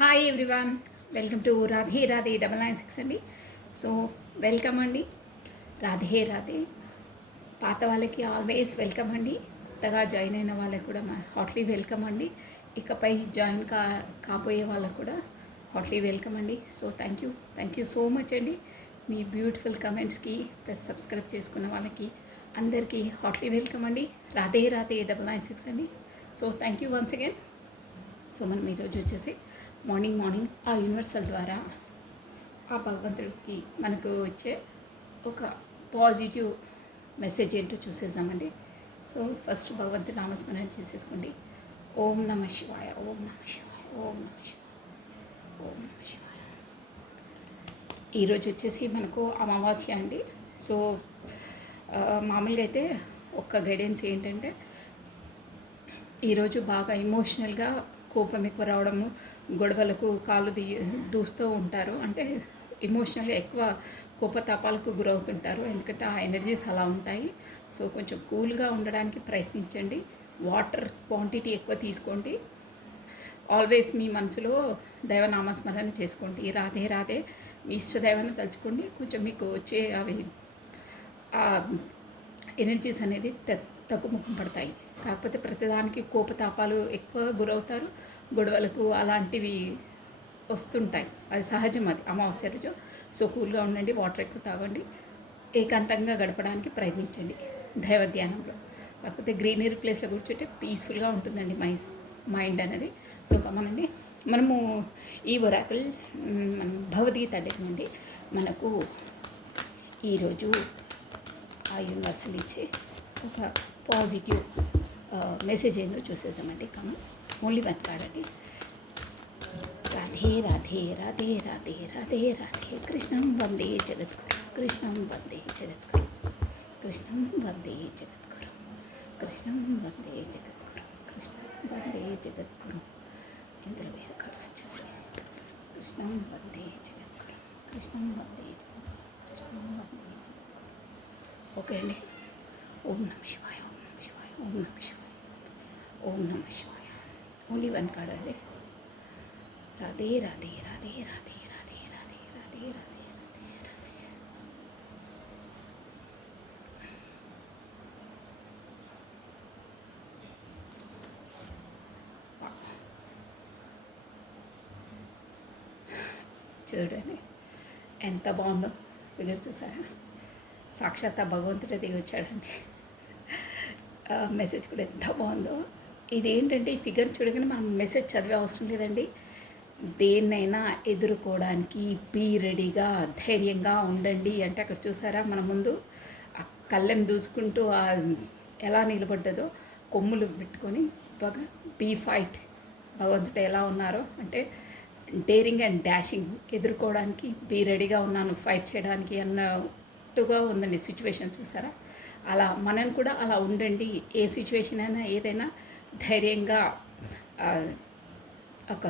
Hi everyone, welcome to Radhe Radhe 996 అండి. So welcome అండి. రాధే రాధే. పాత వాళ్ళకి ఆల్వేస్ వెల్కమ్ అండి. కొత్తగా జాయిన్ అయిన వాళ్ళకి కూడా హాట్లీ వెల్కమ్ అండి. ఇకపై జాయిన్ కాబోయే వాళ్ళకు కూడా హాట్లీ వెల్కమ్ అండి. So thank you so much అండి. మీ బ్యూటిఫుల్ కమెంట్స్కి ప్లస్ సబ్స్క్రైబ్ చేసుకున్న వాళ్ళకి అందరికీ హాట్లీ వెల్కమ్ అండి. రాధే రాధే 996 అండి. So thank you once again. So మనం ఈరోజు వచ్చేసి మార్నింగ్ ఆ యూనివర్సల్ ద్వారా ఆ భగవంతుడికి మనకు వచ్చే ఒక పాజిటివ్ మెసేజ్ ఏంటో చూసేసామండి. సో ఫస్ట్ భగవంతుడి నామస్మరణ చేసేసుకోండి. ఓం నమ శివాయ, ఓం నమ శివాయ, ఓం నమ శివాయ, ఓం నమ శివాయ. ఈరోజు వచ్చేసి మనకు అమావాస్య అండి. సో మామూలుగా అయితే ఒక్క గైడెన్స్ ఏంటంటే ఈరోజు బాగా ఎమోషనల్గా కోపం ఎక్కువ రావడము, గొడవలకు కాళ్ళు దూస్తూ ఉంటారు. అంటే ఎమోషనల్గా ఎక్కువ కోపతాపాలకు గురవుతుంటారు, ఎందుకంటే ఆ ఎనర్జీస్ అలా ఉంటాయి. సో కొంచెం కూల్గా ఉండడానికి ప్రయత్నించండి. వాటర్ క్వాంటిటీ ఎక్కువ తీసుకోండి. ఆల్వేస్ మీ మనసులో దైవనామస్మరణ చేసుకోండి. రాధే రాధే మీ ఇష్టదైవాన్ని తలుచుకోండి. కొంచెం మీకు వచ్చే అవి ఎనర్జీస్ అనేది తగ్గుముఖం పడతాయి. కాకపోతే ప్రతిదానికి కోపతాపాలు ఎక్కువ గురవుతారు, గొడవలకు అలాంటివి వస్తుంటాయి. అది సహజం, అది అమావాస్య రోజు. సో కూల్గా ఉండండి, వాటర్ ఎక్కువ తాగండి, ఏకాంతంగా గడపడానికి ప్రయత్నించండి దైవ ధ్యానంలో. కాకపోతే గ్రీనరీ ప్లేస్లో కూర్చుంటే పీస్ఫుల్గా ఉంటుందండి మైండ్ అనేది. సో కమనండి, మనము ఈ ఒరాకిల్ భగవద్గీత అడిగిందండి. మనకు ఈరోజు ఆ యూనివర్సల్ ఇచ్చే ఒక పాజిటివ్ మెసేజ్ ఏందో చూసేసామండి. కమన్, ఓన్లీ వన్ కార్డ్ అండి. రాధే రాధే రాధే రాధే రాధే రాధే కృష్ణం వందే జగద్గురు, కృష్ణం వందే జగద్గురు, కృష్ణం వందే జగద్గురు, కృష్ణం వందే జగద్గురు, కృష్ణం వందే జగద్గురు. ఇందులో వేరే కార్డ్స్ వచ్చేసాయి. కృష్ణం వందే జగద్గురు, కృష్ణం వందే జగద్గురు, కృష్ణం వందే జగద్గురు. ఓకే అండి. ఓం నమ శివాయ, ఓం నమ శివాయ, ఓం నమ శివాయ, ఓం నమ శివాయ. ఓన్లీ వన్ కార్డ్ అండి. రాధే రాధే రాధే రాధే రాధే రాధే రాధే రాధే రాధే. చూడండి ఎంత బాగుందో ఫిగర్, చూసారా? సాక్షాత్ భగవంతుడే దిగి వచ్చాడండి. మెసేజ్ కూడా ఎంత బాగుందో. ఇదేంటంటే ఈ ఫిగర్ చూడగానే మనం మెసేజ్ చదివే అవసరం లేదండి. దేన్నైనా ఎదుర్కోవడానికి బీ రెడీగా, ధైర్యంగా ఉండండి అంటే అక్కడ చూసారా మన ముందు ఆ కళ్ళెం దూసుకుంటూ ఎలా నిలబడ్డదో, కొమ్ములు పెట్టుకొని బాగా బీ ఫైట్. భగవంతుడు ఎలా ఉన్నారో అంటే డేరింగ్ అండ్ డాషింగ్, ఎదుర్కోవడానికి బీ రెడీగా ఉన్నాను ఫైట్ చేయడానికి అన్నట్టుగా ఉందండి సిచ్యువేషన్. చూసారా? అలా మనం కూడా అలా ఉండండి. ఏ సిచ్యువేషన్ అయినా ఏదైనా ధైర్యంగా ఒక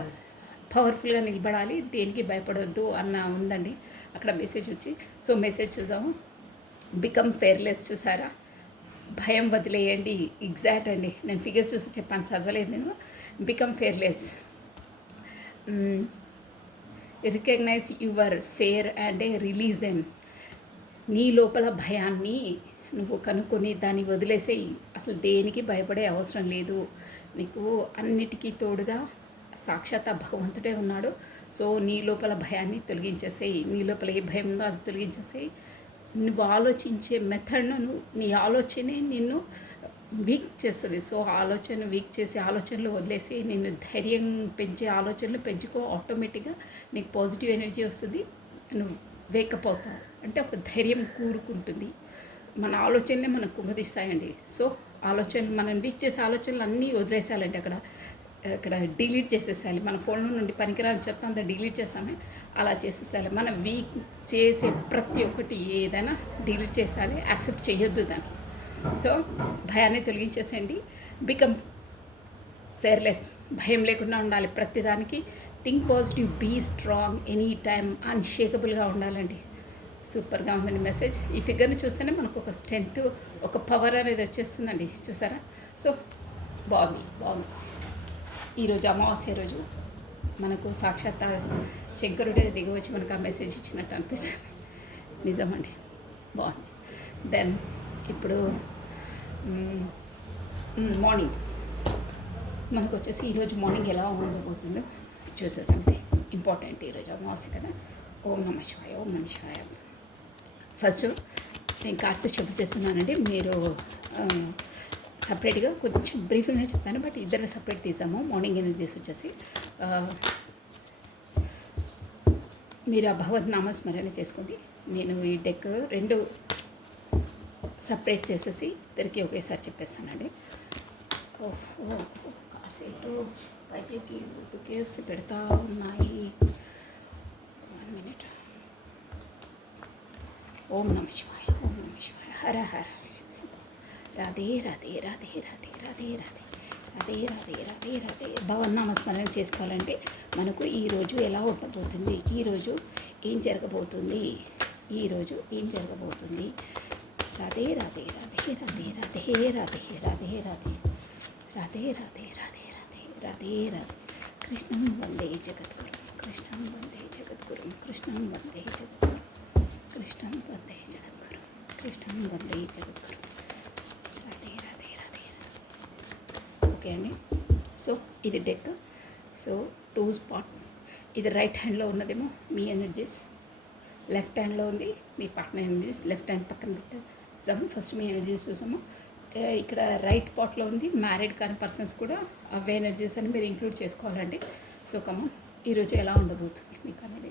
పవర్ఫుల్గా నిలబడాలి, దేనికి భయపడొద్దు అన్న ఉందండి అక్కడ మెసేజ్ వచ్చి. సో మెసేజ్ చూద్దాము. బికమ్ ఫెయిర్లెస్. చూసారా? భయం వదిలేయండి. ఎగ్జాక్ట్ అండి, నేను ఫిగర్స్ చూసి చెప్పాను, చదవలేదు నేను. Become fearless. Recognise your fear and release them. నీ లోపల భయాన్ని నువ్వు కనుక్కొని దాన్ని వదిలేసేయి. అసలు దేనికి భయపడే అవసరం లేదు. నీకు అన్నిటికీ తోడుగా సాక్షాత్ భగవంతుడే ఉన్నాడు. సో నీ లోపల భయాన్ని తొలగించేసేయి. నీ లోపల ఏ భయం ఉందో అది తొలగించేసేయి. నువ్వు ఆలోచించే మెథడ్ను, నీ ఆలోచనే నిన్ను వీక్ చేస్తుంది. సో ఆలోచన వీక్ చేసి ఆలోచనలు వదిలేసి నిన్ను ధైర్యం పెంచే ఆలోచనలు పెంచుకో. ఆటోమేటిక్గా నీకు పాజిటివ్ ఎనర్జీ వస్తుంది. నువ్వు వేకప్ అవుతావు, అంటే ఒక ధైర్యం కూరుకుంటుంది. మన ఆలోచనలే మనకు కుంగదీస్తాయండి. సో ఆలోచనలు, మనం వీక్ చేసే ఆలోచనలు అన్నీ వదిలేసాలండి. అక్కడ డిలీట్ చేసేసాలి. మన ఫోన్లో నుండి పనికిరాని చెత్త అంతా డిలీట్ చేస్తామే, అలా చేసేసాలి. మనం వీక్ చేసే ప్రతి ఒక్కటి ఏదైనా డిలీట్ చేసేయాలి. యాక్సెప్ట్ చేయొద్దు దాన్ని. సో భయాన్ని తొలగించేసేయండి. బికమ్ ఫెయిర్లెస్. భయం లేకుండా ఉండాలి ప్రతిదానికి. Think positive, be strong, any time అన్షేకబుల్గా ఉండాలండి. సూపర్గా ఉందండి మెసేజ్. ఈ ఫిగర్ని చూస్తేనే మనకు ఒక స్ట్రెంగ్త్, ఒక పవర్ అనేది వచ్చేస్తుందండి. చూసారా? సో బాగుంది. ఈరోజు అమావాస్య రోజు మనకు సాక్షాత్ శంకరుడే దిగవచ్చి మనకు ఆ మెసేజ్ ఇచ్చినట్టు అనిపిస్తుంది. నిజమండి, బాగుంది. దెన్ ఇప్పుడు మార్నింగ్ మనకు వచ్చేసి ఈరోజు మార్నింగ్ ఎలా ఉండబోతుందో చూసేసండి. ఇంపార్టెంట్ ఈరోజు అమావాస్య కదా. ఓం నమ శివాయ, ఓం నమ శివాయ. ఫస్ట్ నేను కాస్త చేస్తున్నానండి. మీరు సపరేట్గా కొంచెం బ్రీఫింగ్గా చెప్తాను, బట్ ఇద్దరు సపరేట్ తీసాము. మార్నింగ్ ఎనర్జీస్ వచ్చేసి మీరు ఆ భగవద్ నామస్మరణ చేసుకోండి. నేను ఈ డెక్ 2 సపరేట్ చేసేసి ఇద్దరికి ఒకేసారి చెప్పేస్తానండి. ఓహో, కాసేపు పైకి కేసు పెడతా ఉన్నాయి. 1 మినిట్. ఓం నమ శివాయ, ఓం నమ శివాయ. హర హర. రాధే రాధే రాధే రాధే రాధే రాధే రాధే రాధే రాధే రాధే. భగవన్నామస్మరణ చేసుకోవాలంటే మనకు ఈరోజు ఎలా ఉండబోతుంది, ఈరోజు ఏం జరగబోతుంది, ఈరోజు ఏం జరగబోతుంది. రాధే రాధే రాధే రాధే రాధే రాధే రాధే రాధే రాధే రాధే రాధే రాధే రాధే రాధే. కృష్ణం వందే జగద్గురు, కృష్ణం వందే జగద్గురు, కృష్ణం వందే జగద్గురు, కృష్ణం వందే జగద్గురు, కృష్ణం వందే జగద్గురు. రాధే రాధే రాధే రాధే. ఓకే అండి. సో ఇది డెక్. So 2 spot. ఇది రైట్ హ్యాండ్లో ఉన్నదేమో మీ ఎనర్జీస్, లెఫ్ట్ హ్యాండ్లో ఉంది మీ పార్ట్నర్ ఎనర్జీస్. లెఫ్ట్ హ్యాండ్ పక్కన పెట్టాము. ఫస్ట్ మీ ఎనర్జీస్ చూసాము. ఇక్కడ రైట్ పాట్లో ఉంది మ్యారీడ్ కాని పర్సన్స్ కూడా అవే ఎనర్జీస్ అని మీరు ఇంక్లూడ్ చేసుకోవాలండి. సో కమన్ ఈరోజు ఎలా ఉండబోతుంది మీకు అనేది.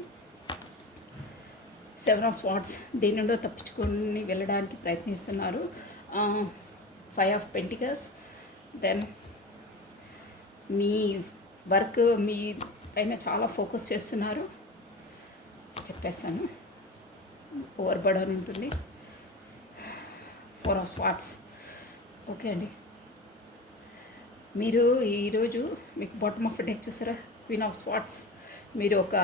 7 ఆఫ్ స్వార్డ్స్, దేని నుండో తప్పించుకొని వెళ్ళడానికి ప్రయత్నిస్తున్నారు. 5 ఆఫ్ పెంటికల్స్. దెన్ మీ వర్క్ మీ పైన చాలా ఫోకస్ చేస్తున్నారు, చెప్పేస్తాను. ఓవర్ బర్డన్ ఉంటుంది. 4 ఆఫ్ స్వార్డ్స్. ఓకే అండి. మీరు ఈరోజు మీకు బాటమ్ ఆఫ్ డెక్ చూసారా, క్వీన్ ఆఫ్ స్వార్డ్స్. మీరు ఒక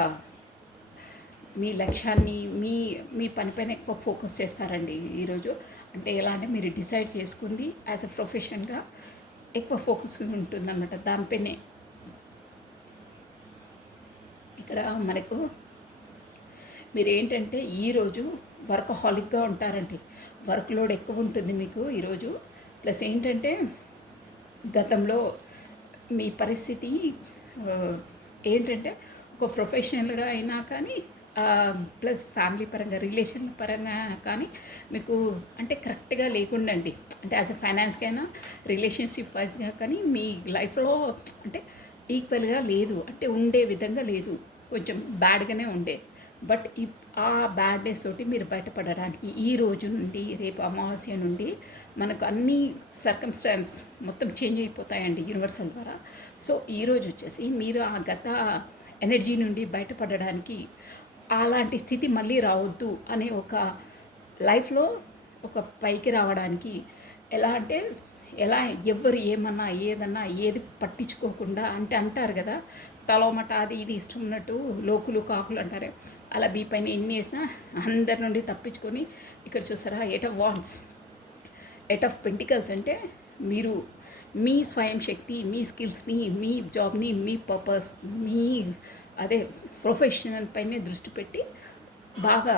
మీ లక్ష్యాన్ని మీ పనిపైన ఎక్కువ ఫోకస్ చేస్తారండి ఈరోజు. అంటే ఎలా అంటే మీరు డిసైడ్ చేసుకుంది యాజ్ అ ప్రొఫెషన్గా ఎక్కువ ఫోకస్ ఉంటుందన్నమాట దానిపైనే. ఇక్కడ మనకు మీరు ఏంటంటే ఈరోజు వర్కహాలిక్గా ఉంటారండి. వర్క్ లోడ్ ఎక్కువ ఉంటుంది మీకు ఈరోజు. ప్లస్ ఏంటంటే గతంలో మీ పరిస్థితి ఏంటంటే ఒక ప్రొఫెషనల్గా అయినా కానీ ప్లస్ ఫ్యామిలీ పరంగా రిలేషన్ పరంగా కానీ మీకు అంటే కరెక్ట్గా లేకుండండి. అంటే యాజ్ ఎ ఫైనాన్స్కైనా రిలేషన్షిప్ వైజ్గా కానీ మీ లైఫ్లో అంటే ఈక్వల్గా లేదు, అంటే ఉండే విధంగా లేదు, కొంచెం బ్యాడ్గానే ఉండే. బట్ ఆ బ్యాడ్నెస్ తోటి మీరు బయటపడడానికి ఈ రోజు నుండి రేపు అమావాస్య నుండి మనకు అన్ని సర్కమ్స్టాన్స్ మొత్తం చేంజ్ అయిపోతాయండి యూనివర్సల్ ద్వారా. సో ఈరోజు వచ్చేసి మీరు ఆ గత ఎనర్జీ నుండి బయటపడడానికి, అలాంటి స్థితి మళ్ళీ రావద్దు అనే ఒక లైఫ్లో ఒక పైకి రావడానికి ఎలా అంటే ఎలా ఎవరు ఏమన్నా ఏదన్నా ఏది పట్టించుకోకుండా, అంటే అంటారు కదా తలోమట అది ఇది ఇష్టం ఉన్నట్టు లోకులు కాకులు అంటారు. అలా మీ పైన ఎన్ని వేసినా అందరి నుండి తప్పించుకొని ఇక్కడ చూసారా 8 ఆఫ్ వాండ్స్, 8 ఆఫ్ పెంటికల్స్. అంటే మీరు మీ స్వయం శక్తి, మీ స్కిల్స్ని, మీ జాబ్ని, మీ పర్పస్, మీ అదే ప్రొఫెషనల్ పైనే దృష్టి పెట్టి బాగా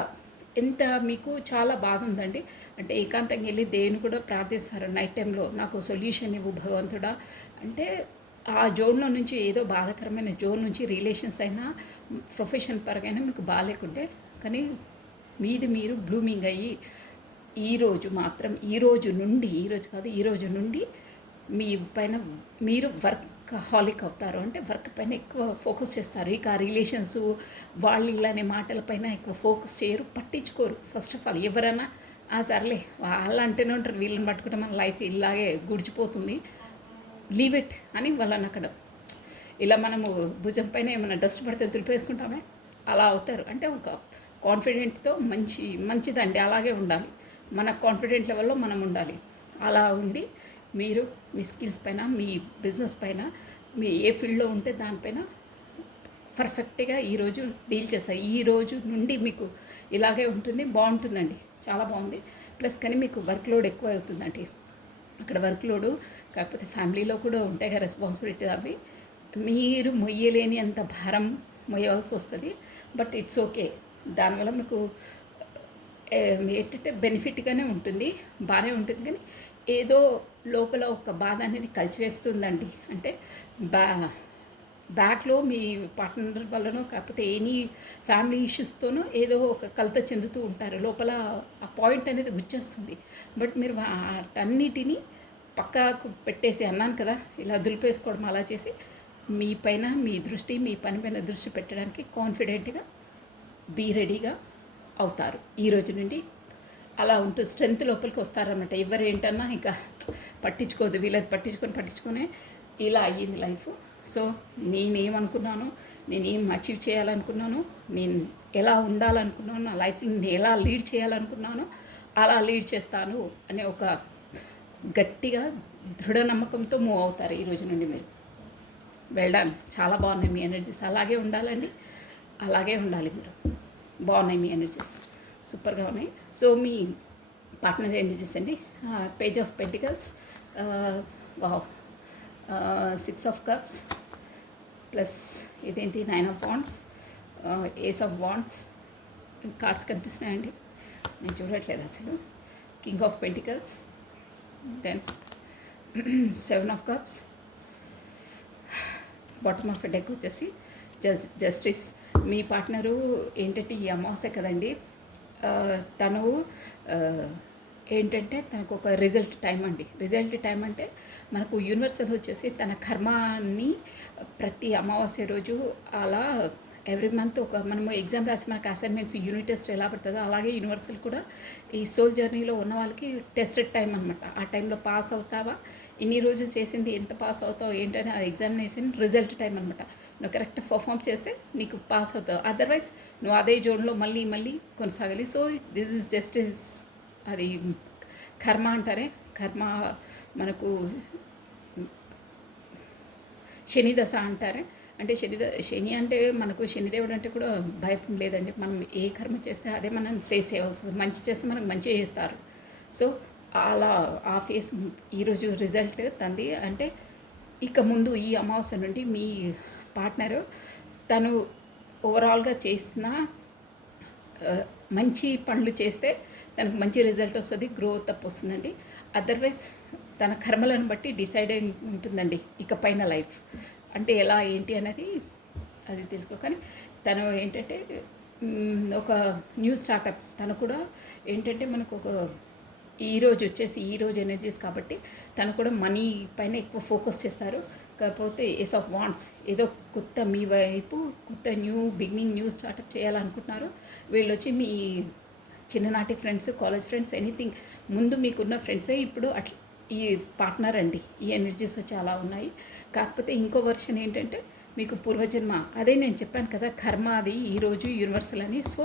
ఎంత మీకు చాలా బాధ ఉందండి. అంటే ఏకాంతంగా వెళ్ళి దేని కూడా ప్రార్థిస్తారు నైట్ టైంలో, నాకు సొల్యూషన్ ఇవ్వు భగవంతుడా అంటే. ఆ జోన్లో నుంచి ఏదో బాధాకరమైన జోన్ నుంచి రిలేషన్స్ అయినా ప్రొఫెషన్ పరంగా మీకు బాగాలేకుంటే కానీ మీది మీరు బ్లూమింగ్ అయ్యి ఈరోజు మాత్రం ఈరోజు నుండి మీ పైన మీరు వర్క్ హాలిక్ అవుతారు. అంటే వర్క్ పైన ఎక్కువ ఫోకస్ చేస్తారు. ఇక రిలేషన్స్ వాళ్ళు ఇలానే మాటలపైన ఎక్కువ ఫోకస్ చేయరు, పట్టించుకోరు. ఫస్ట్ ఆఫ్ ఆల్ ఎవరైనా సర్లే వాళ్ళు అంటేనే ఉంటారు, వీళ్ళని పట్టుకుంటే మన లైఫ్ ఇలాగే గుడిచిపోతుంది, లీవ్ ఇట్ అని వాళ్ళని అక్కడ ఇలా మనము భుజం పైన ఏమైనా డస్ట్ పడితే దులిపేసుకుంటామే అలా అవుతారు. అంటే ఒక కాన్ఫిడెంట్తో మంచిదండి, అలాగే ఉండాలి. మన కాన్ఫిడెంట్ లెవెల్లో మనం ఉండాలి. అలా ఉండి మీరు మీ స్కిల్స్ పైన, మీ బిజినెస్ పైన, మీ ఏ ఫీల్డ్లో ఉంటే దానిపైన పర్ఫెక్ట్గా ఈరోజు డీల్ చేస్తారు. ఈ రోజు నుండి మీకు ఇలాగే ఉంటుంది, బాగుంటుందండి, చాలా బాగుంది. ప్లస్ కానీ మీకు వర్క్ లోడ్ ఎక్కువ అవుతుందండి. అక్కడ వర్క్ లోడు కాకపోతే ఫ్యామిలీలో కూడా ఉంటాయి కదా రెస్పాన్సిబిలిటీ అవి. మీరు మొయ్యలేని అంత భారం మొయ్యవలసి వస్తుంది. But it's okay. దానివల్ల మీకు ఏంటంటే బెనిఫిట్గానే ఉంటుంది, బాగానే ఉంటుంది. కానీ ఏదో లోపల ఒక బాధ అనేది కలిచివేస్తుందండి. అంటే బ్యా బ్యాక్లో మీ పార్ట్నర్ వల్లనో కాకపోతే ఎనీ ఫ్యామిలీ ఇష్యూస్తోనో ఏదో ఒక కలత చెందుతూ ఉంటారు. లోపల ఆ పాయింట్ అనేది గుచ్చేస్తుంది. బట్ మీరు వాటన్నిటినీ పక్కకు పెట్టేసి అన్నాను కదా, ఇలా దులిపేసుకోవడం అలా చేసి మీ పైన మీ దృష్టి, మీ పని పైన దృష్టి పెట్టడానికి కాన్ఫిడెంట్గా బీ రెడీగా అవుతారు. ఈ రోజు నుండి అలా ఉంటుంది. స్ట్రెంత్ లోపలికి వస్తారన్నమాట. ఎవరు ఏంటన్నా ఇంకా పట్టించుకోదు, వీళ్ళది పట్టించుకొని ఇలా అయ్యింది లైఫ్. సో నేనేమనుకున్నాను, నేనేం అచీవ్ చేయాలనుకున్నాను, నేను ఎలా ఉండాలనుకున్నాను, నా లైఫ్ని నేను ఎలా లీడ్ చేయాలనుకున్నానో అలా లీడ్ చేస్తాను అనే ఒక గట్టిగా దృఢ నమ్మకంతో మూవ్ అవుతారు ఈ రోజు నుండి మీరు. వెళ్ళడానికి చాలా బాగున్నాయి మీ ఎనర్జీస్. అలాగే ఉండాలండి, అలాగే ఉండాలి మీరు. బాగున్నాయి మీ ఎనర్జీస్, సూపర్గా ఉన్నాయి. సో మీ పార్ట్నర్ ఎనర్జీస్ అండి, page of pentacles, wow, 6 of cups plus ఇదేంటి 9 of wands, ace of wands. Cards కనిపిస్తున్నాయండి, నేను చూడట్లేదు అసలు. King of pentacles, then 7 of cups, bottom of deck వచ్చేసి జస్టిస్. మీ పార్ట్నరు ఏంటంటే ఈ అమావాస్య కదండి, తను ఏంటంటే తనకు ఒక రిజల్ట్ టైం అండి. రిజల్ట్ టైం అంటే మనకు యూనివర్సల్ వచ్చేసి తన కర్మాన్ని ప్రతి అమావాస్య రోజు అలా ఎవ్రీ మంత్ ఒక మనము ఎగ్జామ్ రాసి మనకు అసైన్మెంట్స్ యూనిట్ టెస్ట్ ఎలా పడుతుందో అలాగే యూనివర్సల్ కూడా ఈ సోల్ జర్నీలో ఉన్న వాళ్ళకి టెస్టెడ్ టైం అనమాట. ఆ టైంలో పాస్ అవుతావా, ఇన్ని రోజులు చేసింది ఎంత పాస్ అవుతావు ఏంటని ఆ ఎగ్జామినేషన్ రిజల్ట్ టైం అనమాట. నువ్వు కరెక్ట్ పర్ఫామ్ చేస్తే నీకు పాస్ అవుతావు, అదర్వైజ్ నువ్వు అదే జోన్లో మళ్ళీ కొనసాగాలి. So this is justice. అది కర్మ అంటారే, కర్మ మనకు శని దశ అంటారే. అంటే శని అంటే మనకు శనిదేవుడు అంటే కూడా భయం లేదండి. మనం ఏ కర్మ చేస్తే అదే మనం ఫేస్ చేయవలసి, మంచి చేస్తే మనకు మంచిగా చేస్తారు. సో అలా ఆ ఫేస్ ఈరోజు రిజల్ట్ తంది. అంటే ఇక ముందు ఈ అమావాస్య నుండి మీ పార్ట్నరు తను ఓవరాల్గా చేసిన మంచి పనులు చేస్తే తనకు మంచి రిజల్ట్ వస్తుంది, గ్రోత్ అప్ వస్తుందండి. అదర్వైజ్ తన కర్మలను బట్టి డిసైడ్ అయి ఉంటుందండి ఇక పైన లైఫ్. అంటే ఎలా ఏంటి అనేది అది తెలుసుకో. కానీ తను ఏంటంటే ఒక న్యూ స్టార్టప్. తను కూడా ఏంటంటే మనకు ఒక ఈరోజు వచ్చేసి ఈరోజు ఎనర్జీస్ కాబట్టి తను కూడా మనీ పైన ఎక్కువ ఫోకస్ చేస్తారు. కాకపోతే ఏస్ ఆఫ్ వాంట్స్ ఏదో కొత్త మీ వైపు కొత్త న్యూ బిగినింగ్, న్యూ స్టార్టప్ చేయాలనుకుంటున్నారు. వీళ్ళు వచ్చి మీ చిన్ననాటి ఫ్రెండ్స్, కాలేజ్ ఫ్రెండ్స్, ఎనీథింగ్ ముందు మీకున్న ఫ్రెండ్సే ఇప్పుడు అట్లా ఈ పార్ట్నర్ అండి. ఈ ఎనర్జీస్ వచ్చి అలా ఉన్నాయి. కాకపోతే ఇంకో వర్షన్ ఏంటంటే మీకు పూర్వజన్మ, అదే నేను చెప్పాను కదా కర్మ అది ఈరోజు యూనివర్సల్ అని. సో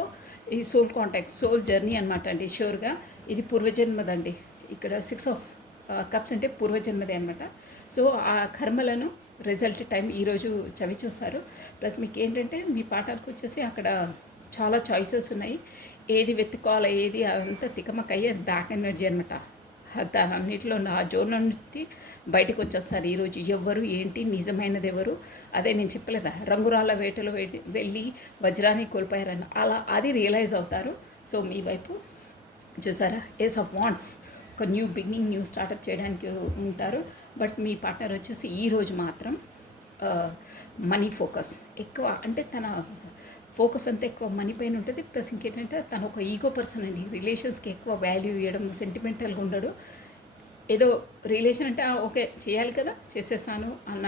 ఈ సోల్ కాంటాక్ట్, సోల్ జర్నీ అనమాట అండి. షూర్గా ఇది పూర్వజన్మదండి. ఇక్కడ 6 ఆఫ్ కప్స్ అంటే పూర్వజన్మదే అనమాట. సో ఆ కర్మలను రిజల్ట్ టైం ఈరోజు చవి చూస్తారు. ప్లస్ మీకు ఏంటంటే మీ పార్ట్నర్కి వచ్చేసి అక్కడ చాలా చాయిసెస్ ఉన్నాయి. ఏది వెతుక్కోవాలో ఏది అదంతా తికమక అయ్యి అది బ్యాక్ ఎనర్జీ అనమాట. దానన్నింటిలో ఆ జోన్ నుంచి బయటకు వచ్చేస్తారు ఈరోజు. ఎవరు ఏంటి నిజమైనది ఎవరు, అదే నేను చెప్పలేదా రంగురాళ్ళ వేటలో వెళ్ళి వజ్రాన్ని కోల్పోయారని, అలా అది రియలైజ్ అవుతారు. సో మీ వైపు చూసారా ఏస్ ఆఫ్ వాంట్స్, ఒక న్యూ బిగినింగ్, న్యూ స్టార్టప్ చేయడానికి ఉంటారు. బట్ మీ పార్ట్నర్ వచ్చేసి ఈరోజు మాత్రం మనీ ఫోకస్ ఎక్కువ. అంటే తన ఫోకస్ అంతా ఎక్కువ మనీ పైన ఉంటుంది. ప్లస్ ఇంకేంటంటే తను ఒక ఈగో పర్సన్ అండి. రిలేషన్స్కి ఎక్కువ వాల్యూ ఇవ్వడం, సెంటిమెంటల్గా ఉండడు. ఏదో రిలేషన్ అంటే ఓకే చేయాలి కదా చేసేస్తాను అన్న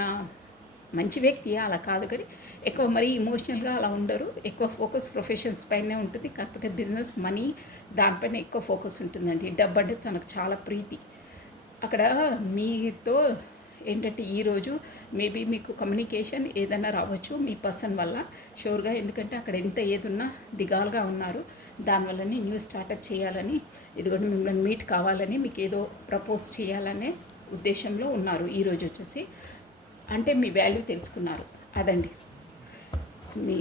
మంచి వ్యక్తి అలా కాదు. కానీ ఎక్కువ మరీ ఇమోషనల్గా అలా ఉండరు. ఎక్కువ ఫోకస్ ప్రొఫెషన్స్ పైనే ఉంటుంది. కాకపోతే బిజినెస్, మనీ దానిపైన ఎక్కువ ఫోకస్ ఉంటుందండి. డబ్బు అంటే తనకు చాలా ప్రీతి. అక్కడ మీతో ఏంటంటే ఈరోజు మేబీ మీకు కమ్యూనికేషన్ ఏదైనా రావచ్చు మీ పర్సన్ వల్ల షూర్గా. ఎందుకంటే అక్కడ ఎంత ఏదున్నా దిగాలుగా ఉన్నారు. దానివల్లనే న్యూ స్టార్టప్ చేయాలని, ఇది కూడా మిమ్మల్ని మీట్ కావాలని, మీకు ఏదో ప్రపోజ్ చేయాలనే ఉద్దేశంలో ఉన్నారు ఈరోజు వచ్చేసి. అంటే మీ వాల్యూ తెలుసుకున్నారు అదండి. మీ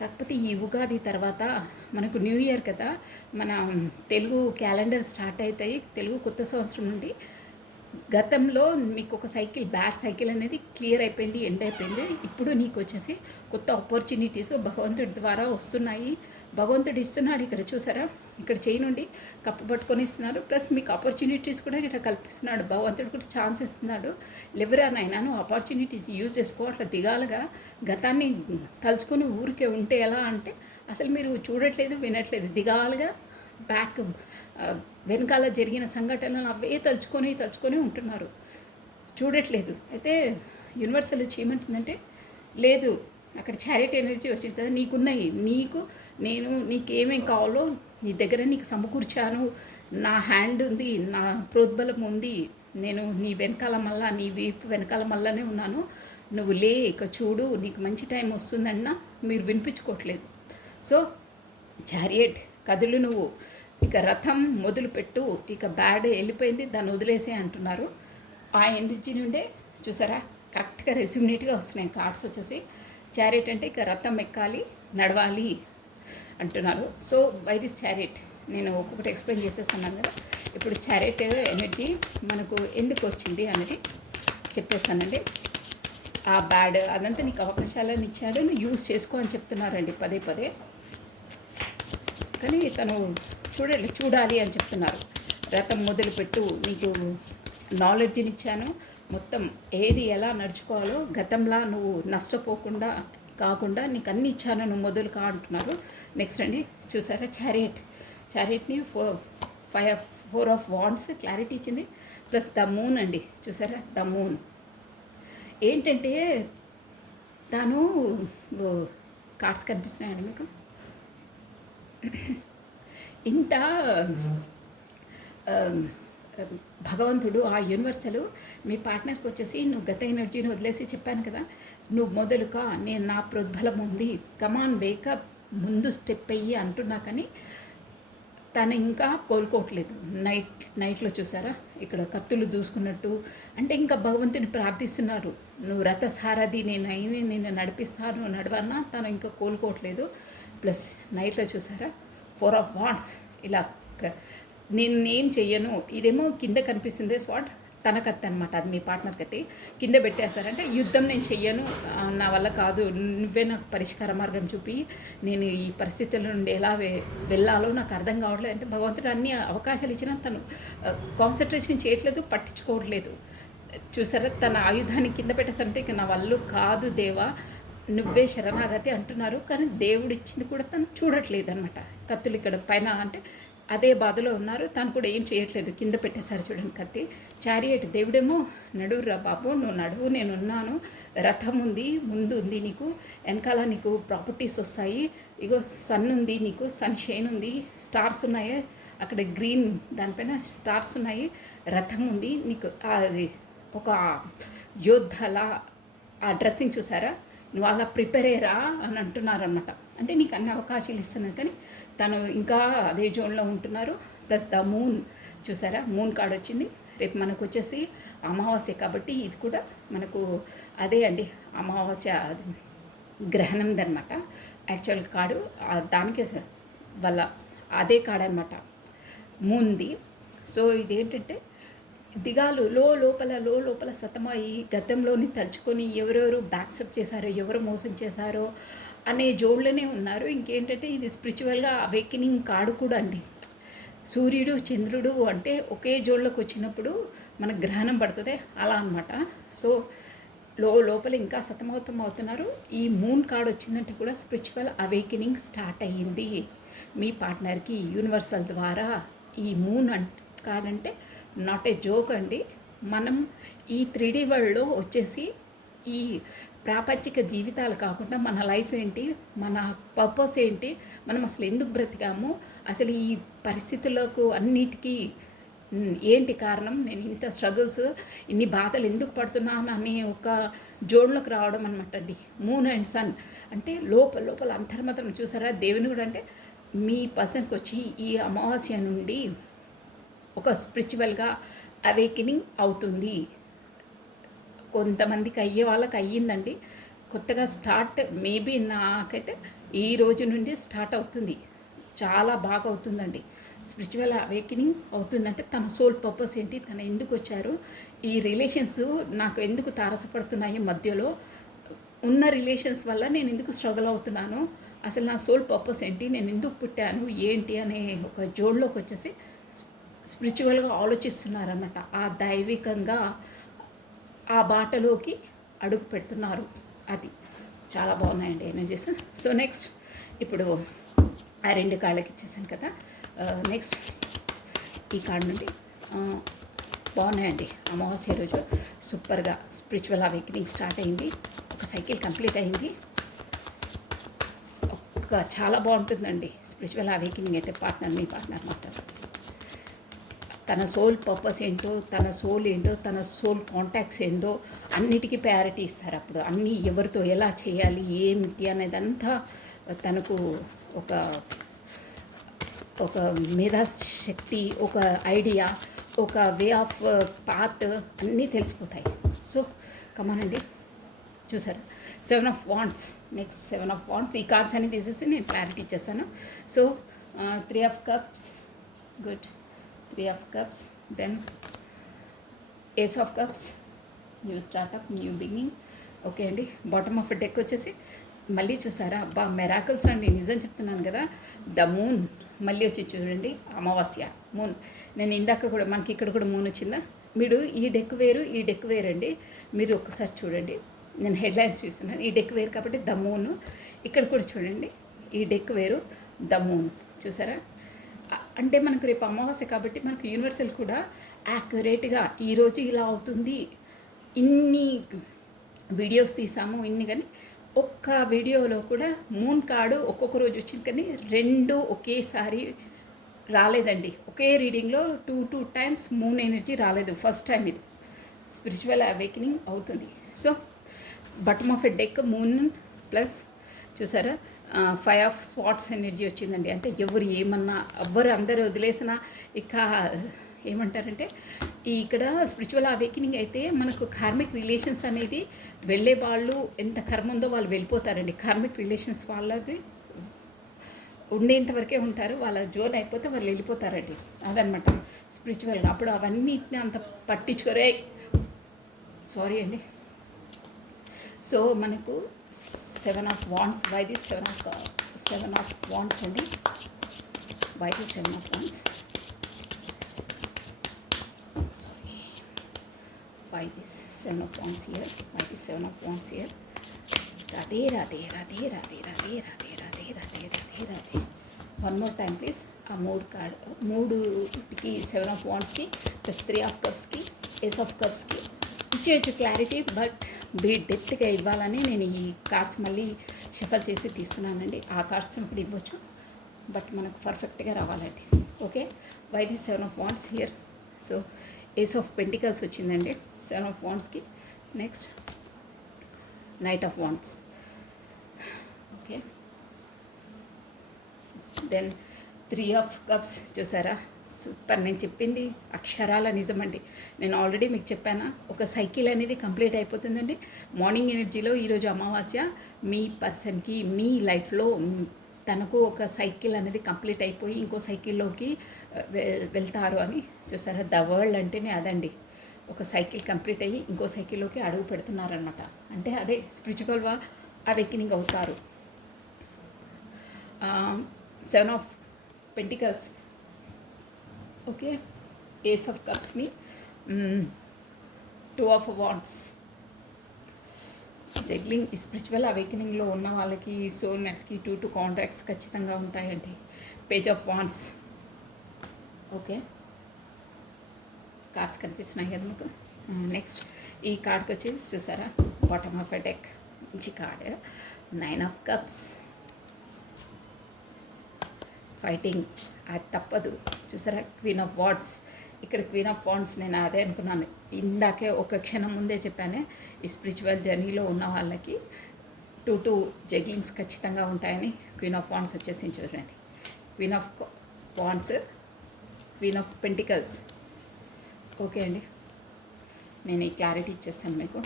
కాకపోతే ఈ ఉగాది తర్వాత మనకు న్యూ ఇయర్ కదా, మన తెలుగు క్యాలెండర్ స్టార్ట్ అవుతాయి. తెలుగు కొత్త సంవత్సరం నుండి గతంలో మీకు ఒక సైకిల్, బ్యాడ్ సైకిల్ అనేది క్లియర్ అయిపోయింది, ఎండ్ అయిపోయింది. ఇప్పుడు నీకు వచ్చేసి కొత్త ఆపర్చునిటీస్ భగవంతుడి ద్వారా వస్తున్నాయి. భగవంతుడు ఇస్తున్నాడు. ఇక్కడ చూసారా, ఇక్కడ చేయి నుండి కప్పు పట్టుకొని ఇస్తున్నారు. ప్లస్ మీకు ఆపర్చునిటీస్ కూడా ఇక్కడ కల్పిస్తున్నాడు. భగవంతుడు కూడా ఛాన్స్ ఇస్తున్నాడు. ఎవరైనా నువ్వు ఆపర్చునిటీస్ యూజ్ చేసుకో. అట్లా దిగాలుగా గతాన్ని తలుచుకొని ఊరికే ఉంటే ఎలా అంటే అసలు మీరు చూడట్లేదు, వినట్లేదు. దిగాలుగా బ్యాక్ వెనకాల జరిగిన సంఘటనలు అవే తలుచుకొని ఉంటున్నారు, చూడట్లేదు. అయితే యూనివర్సల్ వచ్చి ఏమంటుందంటే, లేదు, అక్కడ చారిటీ ఎనర్జీ వచ్చింది కదా, నీకున్నాయి, నీకేమేం కావాలో నీ దగ్గర నీకు సమకూర్చాను, నా హ్యాండ్ ఉంది, నా ప్రోద్బలం ఉంది, నేను నీ వెనకాల మళ్ళా, నీ వీపు వెనకాల మళ్ళానే ఉన్నాను, నువ్వు లే, ఇక చూడు, నీకు మంచి టైం వస్తుందన్నా మీరు వినిపించుకోవట్లేదు. సో చారియట్ కదులు, నువ్వు ఇక రథం మొదలుపెట్టు, ఇక బ్యాడ్ వెళ్ళిపోయింది, దాన్ని వదిలేసే అంటున్నారు. ఆ ఎనర్జీ నుండే చూసారా కరెక్ట్గా రెస్యూమినేట్గా వస్తున్నాయి కార్డ్స్ వచ్చేసి. చారియట్ అంటే ఇక రథం ఎక్కాలి, నడవాలి అంటున్నారు. సో బై దిస్ చారియట్ నేను ఒక్కొక్కటి ఎక్స్ప్లెయిన్ చేసేస్తున్నాను కదా. ఇప్పుడు చారియట్ ఎనర్జీ మనకు ఎందుకు వచ్చింది అనేది చెప్పేస్తానండి. ఆ బ్యాడ్ అదంతా నీకు అవకాశాలను ఇచ్చాడు, నువ్వు యూజ్ చేసుకో అని చెప్తున్నారండి పదే పదే. కానీ తను చూడాలి అని చెప్తున్నారు. రథం మొదలుపెట్టు, నీకు నాలెడ్జ్ని ఇచ్చాను, మొత్తం ఏది ఎలా నడుచుకోవాలో గతంలా నువ్వు నష్టపోకుండా కాకుండా నీకు అన్ని ఇచ్చాను, నువ్వు మొదలు కా అంటున్నారు. నెక్స్ట్ అండి చూసారా, చారియట్ని 4 ఆఫ్ వాండ్స్ క్లారిటీ ఇచ్చింది. ప్లస్ ద మూన్ అండి, చూసారా ద మూన్ ఏంటంటే తాను కార్డ్స్ కనిపిస్తున్నాయండి మీకు. ఇంత భగవంతుడు ఆ యూనివర్సల్ మీ పార్ట్నర్కి వచ్చేసి, నువ్వు గత ఎనర్జీని వదిలేసి చెప్పాను కదా, నువ్వు మొదలుగా నేను నా ప్రోద్బలం ఉంది, కమాన్ వేకప్, ముందు స్టెప్ అయ్యి అంటున్నా. కానీ తను ఇంకా కోలుకోవట్లేదు. నైట్లో చూసారా ఇక్కడ కత్తులు దూసుకున్నట్టు, అంటే ఇంకా భగవంతుని ప్రార్థిస్తున్నారు, నువ్వు రథసారథి నేను నడిపిస్తాను, నువ్వు నడవన్నా. తను ఇంకా కోలుకోవట్లేదు. ప్లస్ నైట్లో చూసారా 4 ఆఫ్ వాండ్స్, ఇలా నేనేం చెయ్యను. ఇదేమో కింద కనిపిస్తుంది స్వాట్, తన కత్తి అనమాట, అది మీ పార్ట్నర్ కత్తి. కింద పెట్టేస్తారంటే యుద్ధం నేను చెయ్యను, నా వల్ల కాదు, నువ్వే నాకు పరిష్కార మార్గం చూపి, నేను ఈ పరిస్థితుల నుండి ఎలా వెళ్ళాలో నాకు అర్థం కావట్లేదు అంటే భగవంతుడు అన్ని అవకాశాలు ఇచ్చినా తను కాన్సన్ట్రేషన్ చేయట్లేదు, పట్టించుకోవట్లేదు. చూసారా తన ఆయుధాన్ని కింద పెట్టేసంటే ఇక నా వల్ల కాదు దేవా, నువ్వే శరణాగతి అంటున్నారు. కానీ దేవుడు ఇచ్చింది కూడా తను చూడట్లేదు అనమాట. కత్తులు ఇక్కడ పైన అంటే అదే బాధలో ఉన్నారు, తను కూడా ఏం చేయట్లేదు, కింద పెట్టేశారు చూడండి కత్తి. చారియట్ దేవుడేమో నడువురా బాబు, నువ్వు నడువు, నేనున్నాను, రథం ఉంది, ముందు ఉంది నీకు, వెనకాల నీకు ప్రాపర్టీస్ వస్తాయి, ఇగో సన్ ఉంది నీకు, సన్ షైన్ ఉంది, స్టార్స్ ఉన్నాయి అక్కడ గ్రీన్ దానిపైన స్టార్స్ ఉన్నాయి, రథం ఉంది నీకు, అది ఒక యోద్ధలా ఆ డ్రెస్సింగ్ చూసారా, నువ్వు అలా ప్రిపేర్ అయ్యరా అని అంటున్నారనమాట. అంటే నీకు అన్ని అవకాశాలు ఇస్తున్నాను, కానీ తను ఇంకా అదే జోన్లో ఉంటున్నారు. ప్లస్ ద మూన్ చూసారా, మూన్ కార్డ్ వచ్చింది. రేపు మనకు వచ్చేసి అమావాస్య కాబట్టి ఇది కూడా మనకు అదే అండి, అమావాస్య గ్రహణంది అనమాట యాక్చువల్ కార్డు, దానికి వాళ్ళ అదే కార్డ్ అనమాట మూన్ది. సో ఇదేంటంటే దిగాలు లోపల సతమయ్యి గతంలోని తలుచుకొని ఎవరెవరు బ్యాక్ స్టెప్ చేశారో, ఎవరు మోసం చేశారో అనే జోడ్లోనే ఉన్నారు. ఇంకేంటంటే ఇది స్పిరిచువల్గా అవేకెనింగ్ కార్డు కూడా అండి. సూర్యుడు చంద్రుడు అంటే ఒకే జోడ్లోకి వచ్చినప్పుడు మనకు గ్రహణం పడుతుంది అలా అనమాట. సో లోపల ఇంకా సతమతం అవుతున్నారు. ఈ మూన్ కార్డ్ వచ్చిందంటే కూడా స్పిరిచువల్ అవేకెనింగ్ స్టార్ట్ అయ్యింది మీ పార్ట్నర్కి యూనివర్సల్ ద్వారా. ఈ మూన్ కార్డ్ అంటే నాట్ ఏ జోక్ అండి. మనం ఈ 3D వరల్డ్లో వచ్చేసి ఈ ప్రాపంచిక జీవితాలు కాకుండా మన లైఫ్ ఏంటి, మన పర్పస్ ఏంటి, మనం అసలు ఎందుకు బ్రతికాము, అసలు ఈ పరిస్థితులకు అన్నిటికీ ఏంటి కారణం, నేను ఇంత స్ట్రగుల్స్ ఇన్ని బాధలు ఎందుకు పడుతున్నాను అనే ఒక జోన్లోకి రావడం అనమాట అండి. మూన్ అండ్ సన్ అంటే లోపల అంతర్మతం చూసారా. దేవుని కూడా అంటే మీ పర్సన్కి వచ్చి ఈ అమావాస్య నుండి ఒక స్పిరిచువల్గా అవేకెనింగ్ అవుతుంది. కొంతమందికి అయ్యే వాళ్ళకి అయ్యిందండి. కొత్తగా స్టార్ట్ మేబీ నాకైతే ఈ రోజు నుండి స్టార్ట్ అవుతుంది. చాలా బాగా అవుతుందండి. స్పిరిచువల్ అవేకెనింగ్ అవుతుందంటే తన సోల్ పర్పస్ ఏంటి, తను ఎందుకు వచ్చారు, ఈ రిలేషన్స్ నాకు ఎందుకు తారసపడుతున్నాయి మధ్యలో, ఉన్న రిలేషన్స్ వల్ల నేను ఎందుకు స్ట్రగుల్ అవుతున్నాను, అసలు నా సోల్ పర్పస్ ఏంటి, నేను ఎందుకు పుట్టాను ఏంటి అనే ఒక జోన్లోకి వచ్చేసి స్పిరిచువల్గా ఆలోచిస్తున్నారన్నమాట. ఆ దైవికంగా ఆ బాటలోకి అడుగు పెడుతున్నారు. అది చాలా బాగున్నాయండి ఎనర్జీస్. సో నెక్స్ట్ ఇప్పుడు ఆ 2 కాళ్ళకి ఇచ్చేసాను కదా. నెక్స్ట్ ఈ కార్డ్ నుండి బాగున్నాయండి. అమావాస్య రోజు సూపర్గా స్పిరిచువల్ అవేకెనింగ్ స్టార్ట్ అయింది. ఒక సైకిల్ కంప్లీట్ అయింది. చాలా బాగుంటుందండి స్పిరిచువల్ అవేకెనింగ్ అయితే. మీ పార్ట్నర్ మాత్రం తన సోల్ పర్పస్ ఏంటో, తన సోల్ ఏంటో, తన సోల్ కాంటాక్ట్స్ ఏంటో అన్నిటికీ ప్రయారిటీ ఇస్తారు. అప్పుడు అన్నీ ఎవరితో ఎలా చేయాలి ఏమిటి అనేదంతా తనకు ఒక ఒక మేధాశక్తి, ఒక ఐడియా, ఒక వే ఆఫ్ పాత్ అన్నీ తెలిసిపోతాయి. సో కమానండి, చూసారా 7 of wands. Next 7 of wands. ఈ కార్డ్స్ అన్ని తీసేసి నేను క్లారిటీ ఇచ్చేస్తాను. So 3 of cups, good. 3 of cups, then ace of cups, new startup, new beginning. Okay అండి. బాటమ్ ఆఫ్ డెక్ వచ్చేసి మళ్ళీ చూసారా, అబ్బా మెరాకిల్స్ అండి, నిజం చెప్తున్నాను కదా. ద మూన్ మళ్ళీ వచ్చి చూడండి, అమావాస్య మూన్. నేను ఇందాక కూడా మనకి ఇక్కడ కూడా మూన్ వచ్చిందా. మీరు ఈ డెక్ వేరు, ఈ డెక్ వేరండి. మీరు ఒక్కసారి చూడండి, నేను హెడ్లైన్స్ చూస్తున్నాను. ఈ డెక్ వేరు కాబట్టి ద మూన్. ఇక్కడ కూడా చూడండి, ఈ డెక్ వేరు, ద మూన్. చూసారా, అంటే మనకు రేపు అమావాస్య కాబట్టి మనకు యూనివర్సల్ కూడా యాక్యురేట్గా ఈరోజు ఇలా అవుతుంది. ఇన్ని వీడియోస్ తీసాము ఇన్ని, కానీ ఒక్క వీడియోలో కూడా మూన్ కార్డు ఒక్కొక్క రోజు వచ్చింది, కానీ 2 ఒకేసారి రాలేదండి. ఒకే రీడింగ్లో 2 టైమ్స్ మూన్ ఎనర్జీ రాలేదు. ఫస్ట్ టైం ఇది స్పిరిచువల్ అవేకెనింగ్ అవుతుంది. So bottom of a deck moon plus చూసారా 5 ఆఫ్ స్వాట్స్ ఎనర్జీ వచ్చిందండి. అంటే ఎవరు ఏమన్నా ఎవ్వరు అందరూ వదిలేసినా ఇక ఏమంటారంటే ఇక్కడ స్పిరిచువల్ అవేకెనింగ్ అయితే మనకు కార్మిక్ రిలేషన్స్ అనేది వెళ్ళే వాళ్ళు ఎంత కర్మ ఉందో వాళ్ళు వెళ్ళిపోతారండి. కార్మిక్ రిలేషన్స్ వాళ్ళది ఉండేంత వరకే ఉంటారు. వాళ్ళ జోన్ అయిపోతే వాళ్ళు వెళ్ళిపోతారండి. అదనమాట స్పిరిచువల్గా. అప్పుడు అవన్నిటిని అంత పట్టించుకోరే. సారీ అండి. సో మనకు 7 of wands. Why this 7 of wands అండి. Why this 7 of wands. Sorry. Why this 7 of wands here. Why this 7 of wands here. Radhe Radhe Radhe Radhe Radhe Radhe Radhe Radhe Radhe Radhe. One more time please. ఆ 3కి 7 ఆఫ్ వాండ్స్కి ప్లస్ 3 ఆఫ్ కప్స్కి ఏస్ ఆఫ్ కప్స్కి ఇచ్చేయచ్చు clarity. But డెప్త్గా ఇవ్వాలని నేను ఈ కార్డ్స్ మళ్ళీ షఫల్ చేసి తీస్తున్నానండి. ఆ కార్డ్స్ని ఇప్పుడు ఇవ్వచ్చు, బట్ మనకు పర్ఫెక్ట్గా రావాలండి. Okay. Why the 7 of wands here. So ace of pentacles వచ్చిందండి 7 ఆఫ్ వాండ్స్కి. Next knight of wands. Okay. Then 3 of cups. చూసారా, సూపర్. నేను చెప్పింది అక్షరాల నిజమండి. నేను ఆల్రెడీ మీకు చెప్పాను, ఒక సైకిల్ అనేది కంప్లీట్ అయిపోతుందండి. మార్నింగ్ ఎనర్జీలో ఈరోజు అమావాస్య మీ పర్సన్కి మీ లైఫ్లో తనకు ఒక సైకిల్ అనేది కంప్లీట్ అయిపోయి ఇంకో సైకిల్లోకి వెళ్తారు అని. చూసారా, ద వరల్డ్ అంటేనే అదండి. ఒక సైకిల్ కంప్లీట్ అయ్యి ఇంకో సైకిల్లోకి అడుగు పెడుతున్నారనమాట. అంటే అదే స్పిరిచువల్గా అవేకెనింగ్ అవుతారు. 7 of pentacles. Okay. Ace of కప్స్ని 2 ఆఫ్ వాండ్స్. జగ్లింగ్ స్పిరిచువల్ అవేకెనింగ్లో ఉన్న వాళ్ళకి సోల్మేట్స్కి 2 కాంటాక్ట్స్ ఖచ్చితంగా ఉంటాయండి. Page of wands. Okay. Cards కనిపిస్తున్నాయి కదా మీకు. నెక్స్ట్ ఈ కార్డ్కి వచ్చి చూసారా, బాటమ్ ఆఫ్ ఎ డెక్. మంచి కార్డ్ 9 ఆఫ్ కప్స్. ఫైటింగ్, అది తప్పదు. చూసారా, క్వీన్ ఆఫ్ వాండ్స్. ఇక్కడ క్వీన్ ఆఫ్ వాండ్స్ నేను అదే అనుకున్నాను. ఇందాకే ఒక క్షణం ముందే చెప్పానే, ఈ స్పిరిచువల్ జర్నీలో ఉన్న వాళ్ళకి 2 జగ్లింగ్స్ ఖచ్చితంగా ఉంటాయని. క్వీన్ ఆఫ్ వాండ్స్ వచ్చేసి చూడండి. Queen of wands, queen of pentacles. Okay అండి, నేను ఈ క్లారిటీ ఇచ్చేస్తాను మీకు.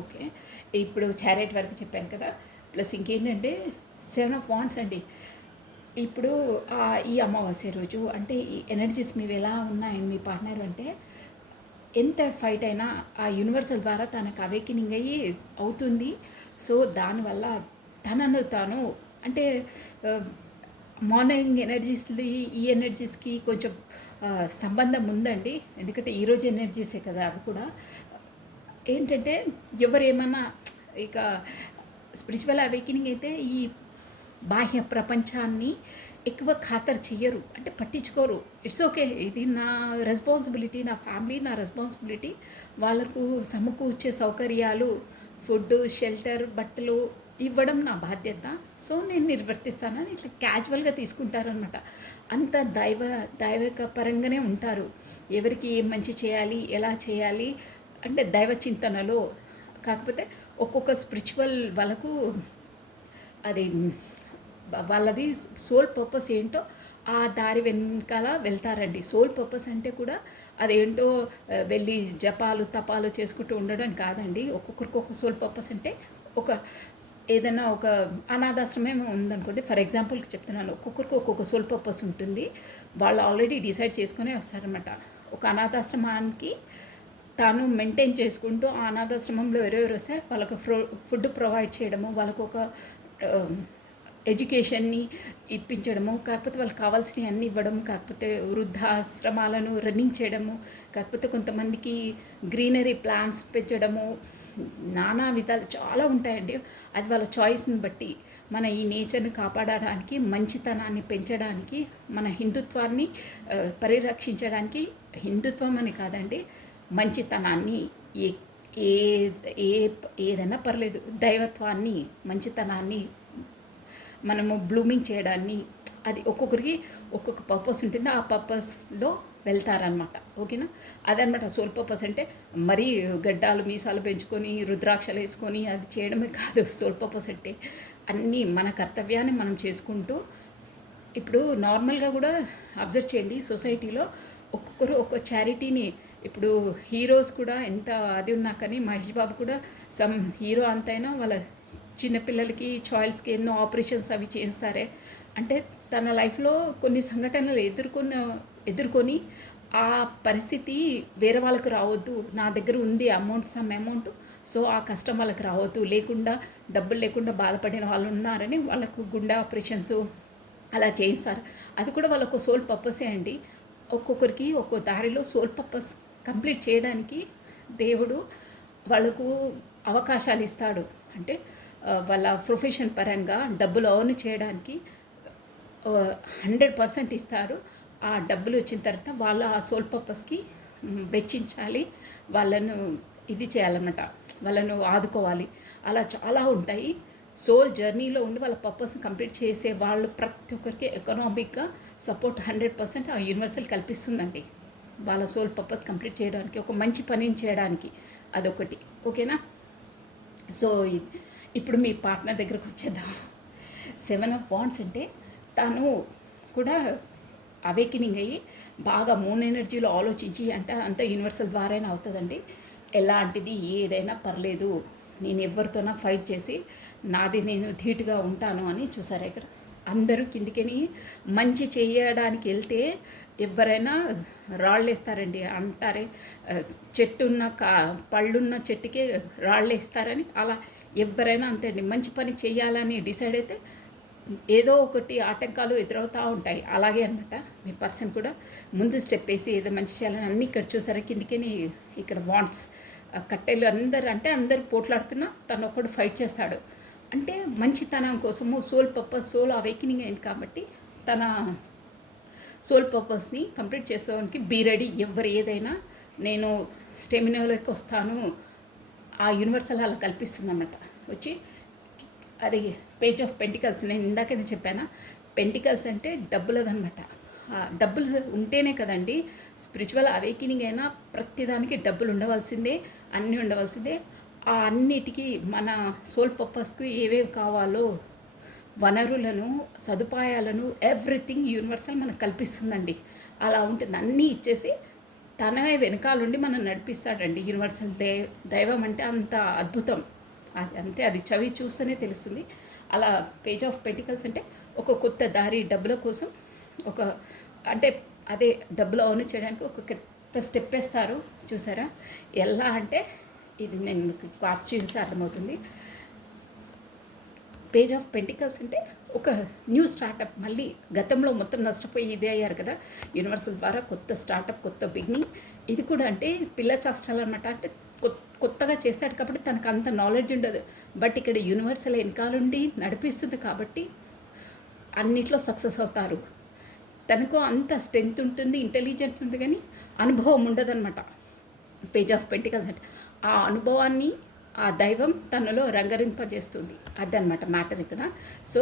ఓకే. ఇప్పుడు చారియట్ వరకు చెప్పాను కదా! ప్లస్ ఇంకేంటంటే 7 ఆఫ్ వాండ్స్ అండి. ఇప్పుడు ఈ అమావాస్య రోజు అంటే ఈ ఎనర్జీస్ మీవెలా ఉన్నాయండి మీ పార్ట్నర్ అంటే, ఎంత ఫైట్ అయినా ఆ యూనివర్సల్ ద్వారా తనకు అవేకెనింగ్ అయ్యి అవుతుంది. సో, దానివల్ల తనను తాను అంటే ఆహ్, మార్నింగ్ ఎనర్జీస్‌ది ఈ ఎనర్జీస్‌కి కొంచెం సంబంధం ఉందండి. ఎందుకంటే ఈరోజు ఎనర్జీసే కదా అవి కూడా. ఏంటంటే ఎవరేమన్నా ఇక స్పిరిచువల్ అవేకెనింగ్ అయితే ఈ బాహ్య ప్రపంచాన్ని ఎక్కువ ఖాతరు చెయ్యరు. అంటే పట్టించుకోరు. It's okay. ఇది నా రెస్పాన్సిబిలిటీ, నా ఫ్యామిలీ నా రెస్పాన్సిబిలిటీ. వాళ్ళకు సమకూర్చే సౌకర్యాలు, ఫుడ్డు, షెల్టర్, బట్టలు ఇవ్వడం నా బాధ్యత. సో, నేను నిర్వర్తిస్తానని ఇట్లా క్యాజువల్‌గా తీసుకుంటారనమాట. అంత దైవిక పరంగానే ఉంటారు. ఎవరికి ఏం మంచి చేయాలి, ఎలా చేయాలి అంటే దైవ చింతనలో. కాకపోతే ఒక్కొక్క స్పిరిచువల్ వాళ్ళకు అది వాళ్ళది సోల్ పర్పస్ ఏంటో ఆ దారి వెనకాల వెళ్తారండి. సోల్ పర్పస్ అంటే కూడా అదేంటో వెళ్ళి జపాలు, తపాలు చేసుకుంటూ ఉండడం కాదండి. ఒక్కొక్కరికి ఒక సోల్ పర్పస్ అంటే ఒక ఏదైనా ఒక అనాథాశ్రమం ఉందనుకోండి. ఫర్ ఎగ్జాంపుల్‌కి చెప్తున్నాను. ఒక్కొక్కరికి ఒక్కొక్క సోల్ పర్పస్ ఉంటుంది. వాళ్ళు ఆల్రెడీ డిసైడ్ చేసుకునే వస్తారనమాట. ఒక అనాథాశ్రమానికి తాను మెయింటైన్ చేసుకుంటూ ఆ అనాథాశ్రమంలో ఎవరెవరు వస్తే వాళ్ళకు ఫుడ్ ప్రొవైడ్ చేయడము, వాళ్ళకు ఒక ఎడ్యుకేషన్ని ఇప్పించడము, కాకపోతే వాళ్ళకి కావాల్సినవి అన్నీ ఇవ్వడము, కాకపోతే వృద్ధాశ్రమాలను రన్నింగ్ చేయడము, కాకపోతే కొంతమందికి గ్రీనరీ ప్లాంట్స్ పెంచడము, నానా విధాలు చాలా ఉంటాయండి. అది వాళ్ళ చాయిస్ని బట్టి మన ఈ నేచర్ని కాపాడడానికి, మంచితనాన్ని పెంచడానికి, మన హిందుత్వాన్ని పరిరక్షించడానికి, హిందుత్వం అని కాదండి, మంచితనాన్ని ఏ ఏ ఏ ఏదైనా పర్లేదు, దైవత్వాన్ని, మంచితనాన్ని మనము బ్లూమింగ్ చేయడాన్ని అది ఒక్కొక్కరికి ఒక్కొక్క పర్పస్ ఉంటుంది. ఆ పర్పస్లో వెళ్తారనమాట. ఓకేనా? అదనమాట సోల్ పర్పస్ అంటే మరీ గడ్డాలు మీసాలు పెంచుకొని రుద్రాక్షలు వేసుకొని అది చేయడమే కాదు సోల్ పర్పస్ అంటే. అన్నీ మన కర్తవ్యాన్ని మనం చేసుకుంటూ ఇప్పుడు నార్మల్గా కూడా అబ్జర్వ్ చేయండి సొసైటీలో ఒక్కొక్కరు ఒక్కొక్క చారిటీని ఇప్పుడు హీరోస్ కూడా ఎంత అది ఉన్నా కానీ మహేష్ బాబు కూడా సమ్ హీరో అంతైనా వాళ్ళ చిన్నపిల్లలకి చాయిల్స్కి ఎన్నో ఆపరేషన్స్ అవి చేస్తారే అంటే తన లైఫ్లో కొన్ని సంఘటనలు ఎదుర్కొని ఆ పరిస్థితి వేరే వాళ్ళకు రావద్దు, నా దగ్గర ఉంది సమ్ అమౌంట్, సో ఆ కష్టం వాళ్ళకి రావద్దు, లేకుండా డబ్బులు లేకుండా బాధపడిన వాళ్ళు ఉన్నారని వాళ్ళకు గుండె ఆపరేషన్స్ అలా చేయిస్తారు. అది కూడా వాళ్ళకు సోల్ పర్పసే అండి. ఒక్కొక్కరికి ఒక్కో దారిలో సోల్ పర్పస్ కంప్లీట్ చేయడానికి దేవుడు వాళ్ళకు అవకాశాలు ఇస్తాడు. అంటే వాళ్ళ ప్రొఫెషన్ పరంగా డబ్బులు ఎర్న్ చేయడానికి 100% ఇస్తారు. ఆ డబ్బులు వచ్చిన తర్వాత వాళ్ళ ఆ సోల్ పర్పస్కి వెచ్చించాలి, వాళ్ళను ఇది చేయాలన్నమాట, వాళ్ళను ఆదుకోవాలి. అలా చాలా ఉంటాయి. సోల్ జర్నీలో ఉండి వాళ్ళ పర్పస్ని కంప్లీట్ చేసే వాళ్ళు ప్రతి ఒక్కరికి ఎకనామిక్గా సపోర్ట్ 100% ఆ యూనివర్సల్ కల్పిస్తుందండి. వాళ్ళ సోల్ పర్పస్ కంప్లీట్ చేయడానికి, ఒక మంచి పనిని చేయడానికి. అదొకటి. ఓకేనా? సో ఇప్పుడు మీ పార్ట్నర్ దగ్గరకు వచ్చేద్దాం. 7 ఆఫ్ వాండ్స్ అంటే తను కూడా అవేకెనింగ్ అయ్యి బాగా మూన్ ఎనర్జీలో ఆలోచించి అంటే అంత యూనివర్సల్ ద్వారానే అవుతుందండి. ఎలాంటిది ఏదైనా పర్లేదు, నేను ఎవరితోనా ఫైట్ చేసి నాది నేను ధీటుగా ఉంటాను అని చూసారా ఇక్కడ అందరూ కిందికని మంచి చేయడానికి వెళ్తే ఎవరైనా రాళ్ళేస్తారండి అంటారే, చెట్టున్న పళ్ళున్న చెట్టుకే రాళ్ళేస్తారని అలా ఎవరైనా అంతే అండి. మంచి పని చేయాలని డిసైడ్ అయితే ఏదో ఒకటి ఆటంకాలు ఎదురవుతూ ఉంటాయి. అలాగే అనమాట మీ పర్సన్ కూడా ముందు స్టెప్ వేసి ఏదో మంచి చేయాలని అన్నీ ఇక్కడ చూసారా కిందికని ఇక్కడ వాంట్స్ కట్టెలు అందరు పోట్లాడుతున్నా తను ఒకడు ఫైట్ చేస్తాడు. అంటే మంచితనం కోసము సోల్ పర్పస్ సోల్ అవేకెనింగ్ అయింది కాబట్టి తన సోల్ పర్పస్ని కంప్లీట్ చేసేవానికి బీ రెడీ, ఎవరు ఏదైనా నేను స్టెమినాలోకి వస్తాను. ఆ యూనివర్సల్ అలా కల్పిస్తుంది అన్నమాట. వచ్చి అది పేజ్ ఆఫ్ పెంటికల్స్ నేను ఇందాకది చెప్పానా, పెంటికల్స్ అంటే డబ్బులదనమాట. డబ్బులు ఉంటేనే కదండి స్పిరిచువల్ అవేకెనింగ్ అయినా ప్రతిదానికి డబ్బులు ఉండవలసిందే, అన్నీ ఉండవలసిందే. ఆ అన్నిటికీ మన సోల్ పర్పస్కి ఏవేవి కావాలో వనరులను, సదుపాయాలను ఎవ్రీథింగ్ యూనివర్సల్ మనకు కల్పిస్తుందండి. అలా ఉంటుంది. అన్నీ ఇచ్చేసి తనే వెనకాలండి మనం నడిపిస్తాడండి. యూనివర్సల్ దైవం అంటే అంత అద్భుతం. అది అంతే, అది చవి చూస్తేనే తెలుస్తుంది. అలా పేజ్ ఆఫ్ పెంటికల్స్ అంటే ఒక కొత్త దారి డబ్బుల కోసం, ఒక అంటే అదే డబ్బులు అర్న్ చేయడానికి ఒక కొత్త స్టెప్ వేస్తారు చూసారా. ఎలా అంటే ఇది నేను మీకు కార్డ్స్ చూస్తే అర్థమవుతుంది. పేజ్ ఆఫ్ పెంటికల్స్ అంటే ఒక న్యూ స్టార్టప్. మళ్ళీ గతంలో మొత్తం నష్టపోయి ఇదే అయ్యారు కదా, యూనివర్సల్ ద్వారా కొత్త స్టార్టప్, కొత్త బిగినింగ్. ఇది కూడా అంటే పిల్ల చేష్టాలు అనమాట. అంటే కొత్తగా చేస్తాడు కాబట్టి తనకు అంత నాలెడ్జ్ ఉండదు. బట్ ఇక్కడ యూనివర్సల్ వెనకాలండి నడిపిస్తుంది కాబట్టి అన్నిట్లో సక్సెస్ అవుతారు. తనకు అంత స్ట్రెంగ్త్ ఉంటుంది, ఇంటెలిజెన్స్ ఉంటుంది, కానీ అనుభవం ఉండదన్నమాట. పేజ్ ఆఫ్ పెంటికల్స్ అంటే ఆ అనుభవాన్ని ఆ దైవం తనలో రంగరింపజేస్తుంది. అదనమాట మ్యాటర్ ఇక్కడ. సో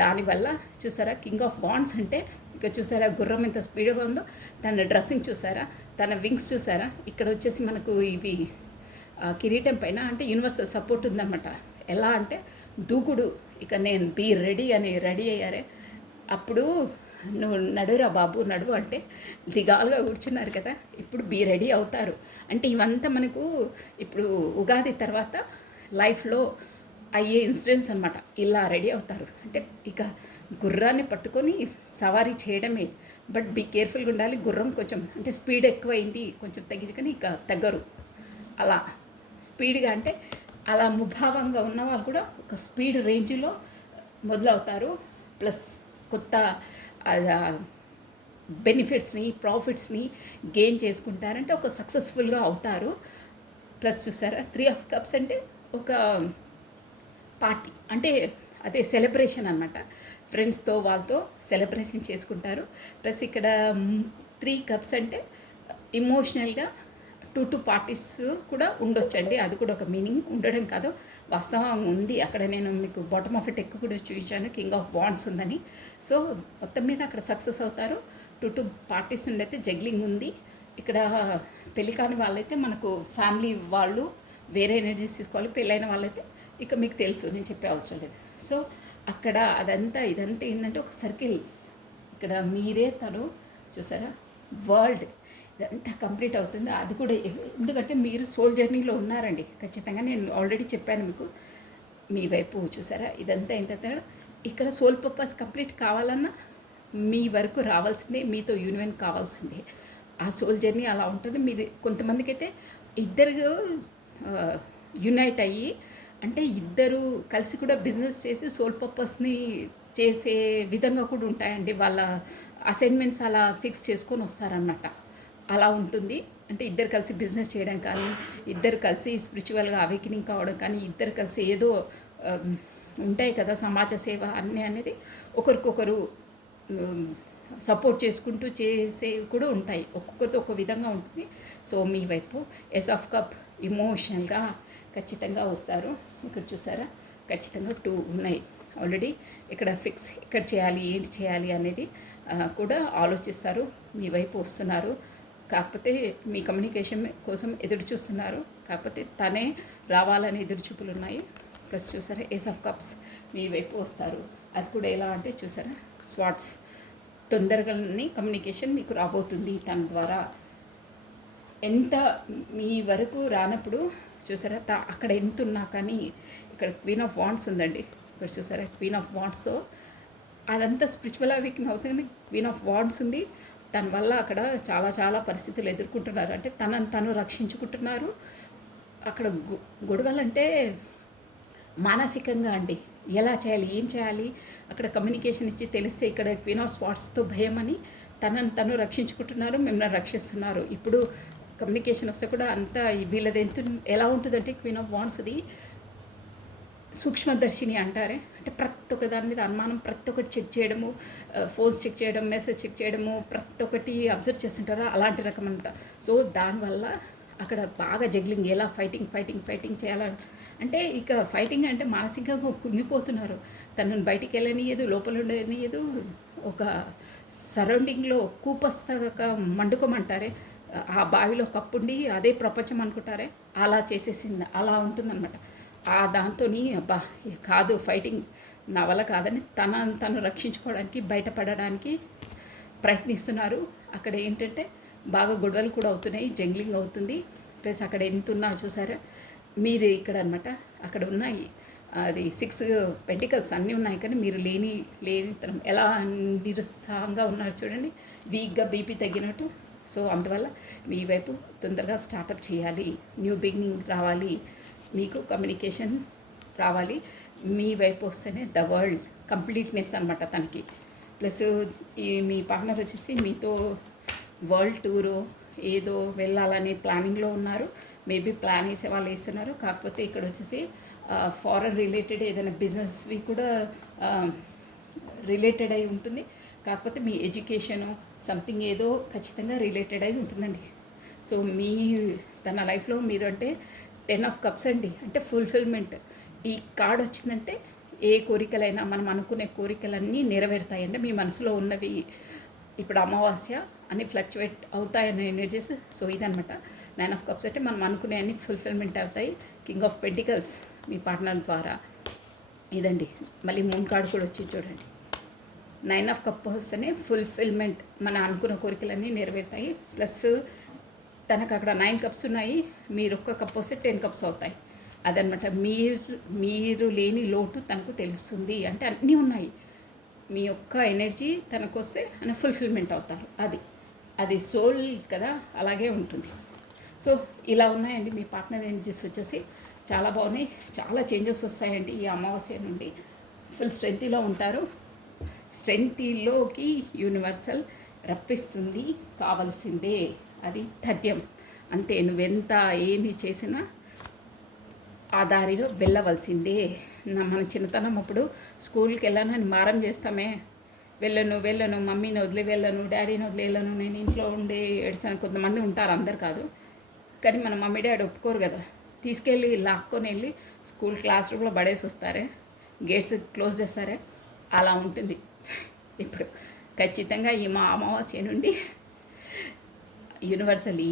దానివల్ల చూసారా, కింగ్ ఆఫ్ వాండ్స్ అంటే ఇక చూసారా గుర్రం ఎంత స్పీడ్గా ఉందో, తన డ్రెస్సింగ్ చూసారా, తన వింగ్స్ చూసారా. ఇక్కడ వచ్చేసి మనకు ఇవి కిరీటం పైన అంటే యూనివర్సల్ సపోర్ట్ ఉందన్నమాట. ఎలా అంటే దూకుడు. ఇక నేను బీ రెడీ అని రెడీ అయ్యారే. అప్పుడు నువ్వు నడురా బాబు నడువు అంటే దిగాలుగా కూర్చున్నారు కదా, ఇప్పుడు బీ రెడీ అవుతారు. అంటే ఇవంతా మనకు ఇప్పుడు ఉగాది తర్వాత లైఫ్లో అయ్యే ఇన్సిడెంట్స్ అనమాట. ఇలా రెడీ అవుతారు అంటే ఇక గుర్రాన్ని పట్టుకొని సవారీ చేయడమే. బట్ బీ కేర్ఫుల్గా ఉండాలి. గుర్రం కొంచెం అంటే స్పీడ్ ఎక్కువైంది, కొంచెం తగ్గించుకొని ఇక తగ్గరు. అలా స్పీడ్గా అంటే అలా ముభావంగా ఉన్న వాళ్ళు కూడా ఒక స్పీడ్ రేంజ్లో మొదలవుతారు. ప్లస్ కొత్త బెనిఫిట్స్ని, ప్రాఫిట్స్ని గెయిన్ చేసుకుంటారంటే ఒక సక్సెస్ఫుల్గా అవుతారు. ప్లస్ చూసారా 3 ఆఫ్ కప్స్ అంటే ఒక పార్టీ అంటే అదే సెలబ్రేషన్ అనమాట. ఫ్రెండ్స్తో వాళ్ళతో సెలబ్రేషన్ చేసుకుంటారు. ప్లస్ ఇక్కడ 3 కప్స్ అంటే ఇమోషనల్గా 2 పార్టీస్ కూడా ఉండొచ్చండి. అది కూడా ఒక మీనింగ్ ఉండడం కాదు, వాస్తవం ఉంది అక్కడ. నేను మీకు బాటమ్ ఆఫ్ ఎ టెక్ కూడా చూపించాను, కింగ్ ఆఫ్ వాండ్స్ ఉందని. సో మొత్తం మీద అక్కడ సక్సెస్ అవుతారు. 2 పార్టీస్ ఉండైతే జగ్లింగ్ ఉంది. ఇక్కడ పెళ్లి కాని వాళ్ళైతే మనకు ఫ్యామిలీ వాళ్ళు వేరే ఎనర్జీస్ తీసుకోవాలి. పెళ్ళైన వాళ్ళైతే ఇక మీకు తెలుసు, నేను చెప్పే అవసరం లేదు. సో అక్కడ అదంతా ఇదంతా ఏంటంటే ఒక సర్కిల్. ఇక్కడ మీరే తను చూసారా వరల్డ్ ఇదంతా కంప్లీట్ అవుతుంది. అది కూడా ఎందుకంటే మీరు సోల్ జర్నీలో ఉన్నారండి ఖచ్చితంగా. నేను ఆల్రెడీ చెప్పాను మీకు. మీ వైపు చూసారా ఇదంతా ఏంటంటే ఇక్కడ సోల్ పర్పస్ కంప్లీట్ కావాలన్నా మీ వరకు రావాల్సిందే, మీతో యూనియన్ కావాల్సిందే. ఆ సోల్ జర్నీ అలా ఉంటుంది. మీరు కొంతమందికి అయితే ఇద్దరు యునైట్ అయ్యి అంటే ఇద్దరు కలిసి కూడా బిజినెస్ చేసి సోల్ పర్పస్ని చేసే విధంగా కూడా ఉంటాయండి. వాళ్ళ అసైన్మెంట్స్ అలా ఫిక్స్ చేసుకొని వస్తారన్నమాట. అలా ఉంటుంది. అంటే ఇద్దరు కలిసి బిజినెస్ చేయడం కానీ, ఇద్దరు కలిసి స్పిరిచువల్గా అవేకనింగ్ కావడం కానీ, ఇద్దరు కలిసి ఏదో ఉంటాయి కదా సమాజ సేవ అన్నీ అనేది ఒకరికొకరు సపోర్ట్ చేసుకుంటూ చేసేవి కూడా ఉంటాయి. ఒక్కొక్కరితో ఒక విధంగా ఉంటుంది. సో మీ వైపు ఎస్ ఆఫ్ కప్ ఇమోషనల్గా ఖచ్చితంగా వస్తారు. ఇక్కడ చూసారా ఖచ్చితంగా 2 ఉన్నాయి ఆల్రెడీ. ఇక్కడ ఫిక్స్ ఇక్కడ చేయాలి, ఏంటి చేయాలి అనేది కూడా ఆలోచిస్తారు. మీ వైపు వస్తున్నారు. కాకపోతే మీ కమ్యూనికేషన్ కోసం ఎదురు చూస్తున్నారు. కాకపోతే తనే రావాలని ఎదురుచూపులు ఉన్నాయి. ప్లస్ చూసారా ఏస్ ఆఫ్ కప్స్ మీ వైపు వస్తారు. అది కూడా ఎలా అంటే చూసారా స్వాట్స్ తొందరగానే కమ్యూనికేషన్ మీకు రాబోతుంది తన ద్వారా. ఎంత మీ వరకు రానప్పుడు చూసారా అక్కడ ఎంత ఉన్నా కానీ ఇక్కడ క్వీన్ ఆఫ్ వాండ్స్ ఉందండి. ఇక్కడ చూసారా క్వీన్ ఆఫ్ వాండ్స్. అదంతా స్పిరిచువల్ వీక్ని అవుతుంది. క్వీన్ ఆఫ్ వాండ్స్ ఉంది. దానివల్ల అక్కడ చాలా చాలా పరిస్థితులు ఎదుర్కొంటున్నారు. అంటే తనను తను రక్షించుకుంటున్నారు. అక్కడ గొడవలంటే మానసికంగా అండి ఎలా చేయాలి, ఏం చేయాలి, అక్కడ కమ్యూనికేషన్ ఇచ్చి తెలిస్తే ఇక్కడ క్వీన్ ఆఫ్ స్వాట్స్తో భయం అని తనను తను రక్షించుకుంటున్నారు, మిమ్మల్ని రక్షిస్తున్నారు. ఇప్పుడు కమ్యూనికేషన్ వస్తే కూడా అంతా వీళ్ళది ఎలా ఉంటుందంటే క్వీన్ ఆఫ్ వాండ్స్ది సూక్ష్మదర్శిని అంటారే. అంటే ప్రతి ఒక్క దాని మీద అనుమానం, ప్రతి ఒక్కటి చెక్ చేయడము, ఫోన్స్ చెక్ చేయడం, మెసేజ్ చెక్ చేయడము, ప్రతి ఒక్కటి అబ్జర్వ్ చేస్తుంటారా అలాంటి రకం అంట. సో దానివల్ల అక్కడ బాగా జగ్లింగ్, ఎలా ఫైటింగ్ చేయాలని అంటే ఇక ఫైటింగ్ అంటే మానసికంగా కుంగిపోతున్నారు. తనను బయటికి వెళ్ళనియదు, లోపల ఉండనియదు. ఒక సరౌండింగ్లో కూపస్తగా మండుకోమంటారే, ఆ బావిలో కప్పుండి అదే ప్రపంచం అనుకుంటారే, అలా చేసేసింది. అలా ఉంటుందన్నమాట. ఆ దాంతో అబ్బా కాదు ఫైటింగ్ నా వల్ల కాదని తను రక్షించుకోవడానికి బయటపడడానికి ప్రయత్నిస్తున్నారు. అక్కడ ఏంటంటే బాగా గొడవలు కూడా అవుతున్నాయి, జంగ్లింగ్ అవుతుంది. ప్లస్ అక్కడ ఎంత ఉన్నా చూసారా మీరు ఇక్కడ అనమాట, అక్కడ ఉన్నాయి అది 6 పెంటికల్స్ అన్నీ ఉన్నాయి, కానీ మీరు లేనితనం ఎలా నిరుత్సాహంగా ఉన్నారు చూడండి, వీక్గా బీపీ తగ్గినట్టు. సో అందువల్ల మీ వైపు తొందరగా స్టార్టప్ చేయాలి, న్యూ బిగినింగ్ రావాలి, మీకు కమ్యూనికేషన్ రావాలి. మీ వైపు వస్తేనే ద వరల్డ్ కంప్లీట్నెస్ అనమాట తనకి. ప్లస్ ఈ మీ పార్ట్నర్ వచ్చేసి మీతో వరల్డ్ టూరు ఏదో వెళ్ళాలని ప్లానింగ్లో ఉన్నారు. మేబీ ప్లాన్ వేసే వాళ్ళు వేస్తున్నారు. కాకపోతే ఇక్కడ వచ్చేసి ఫారెన్ రిలేటెడ్ ఏదైనా బిజినెస్వి కూడా రిలేటెడ్ అయి ఉంటుంది. కాకపోతే మీ ఎడ్యుకేషను సంథింగ్ ఏదో ఖచ్చితంగా రిలేటెడ్ అయి ఉంటుందండి. సో తన లైఫ్లో మీరు అంటే 10 ఆఫ్ కప్స్ అండి, అంటే ఫుల్ఫిల్మెంట్. ఈ కార్డ్ వచ్చిందంటే ఏ కోరికలైనా మనం అనుకునే కోరికలన్నీ నెరవేరుతాయండి. మీ మనసులో ఉన్నవి ఇప్పుడు అమావాస్య అన్ని ఫ్లక్చువేట్ అవుతాయనే ఎనర్జీస్. సో ఇదనమాట 9 ఆఫ్ కప్స్ అంటే మనం అనుకునే అన్ని ఫుల్ఫిల్మెంట్ అవుతాయి. King of pentacles me partner ద్వారా ఇదండి. మళ్ళీ మూన్ కార్డ్ కూడా వచ్చి చూడండి, 9 ఆఫ్ కప్స్ అనే ఫుల్ఫిల్మెంట్, మన అనుకున్న కోరికలన్నీ నెరవేరుతాయి. ప్లస్ తనకు అక్కడ 9 కప్స్ ఉన్నాయి, మీరు ఒక్క కప్ వస్తే 10 కప్స్ అవుతాయి. అదనమాట. మీరు లేని లోటు తనకు తెలుస్తుంది, అంటే అన్నీ ఉన్నాయి. మీ యొక్క ఎనర్జీ తనకు వస్తే ఆయన ఫుల్ఫిల్మెంట్ అవుతారు. అది సోల్ కదా, అలాగే ఉంటుంది. సో ఇలా ఉన్నాయండి మీ పార్ట్నర్ ఎనర్జీస్ వచ్చేసి. చాలా బాగున్నాయి, చాలా చేంజెస్ వస్తాయండి ఈ అమావాస్య నుండి. ఫుల్ స్ట్రెంగ్త్లో ఉంటారు. స్ట్రెంగ్త్లోకి యూనివర్సల్ రప్పిస్తుంది, కావలసిందే. అది తథ్యం. అంతే, నువ్వెంత ఏమి చేసినా ఆ దారిలో వెళ్ళవలసిందే. మన చిన్నతనం అప్పుడు స్కూల్కి వెళ్ళానని మారం చేస్తామే, వెళ్ళను మమ్మీని వదిలి వెళ్ళను, డాడీని వదిలి వెళ్ళను, నేను ఇంట్లో ఉండి ఏడ్సాను. కొంతమంది ఉంటారు, అందరు కాదు. కానీ మన మమ్మీ డాడీ ఒప్పుకోరు కదా, తీసుకెళ్ళి లాక్కొని వెళ్ళి స్కూల్ క్లాస్ రూమ్లో పడేసి వస్తారే, గేట్స్ క్లోజ్ చేస్తారే, అలా ఉంటుంది ఇప్పుడు. ఖచ్చితంగా ఈ మా అమావాస్య నుండి యూనివర్సల్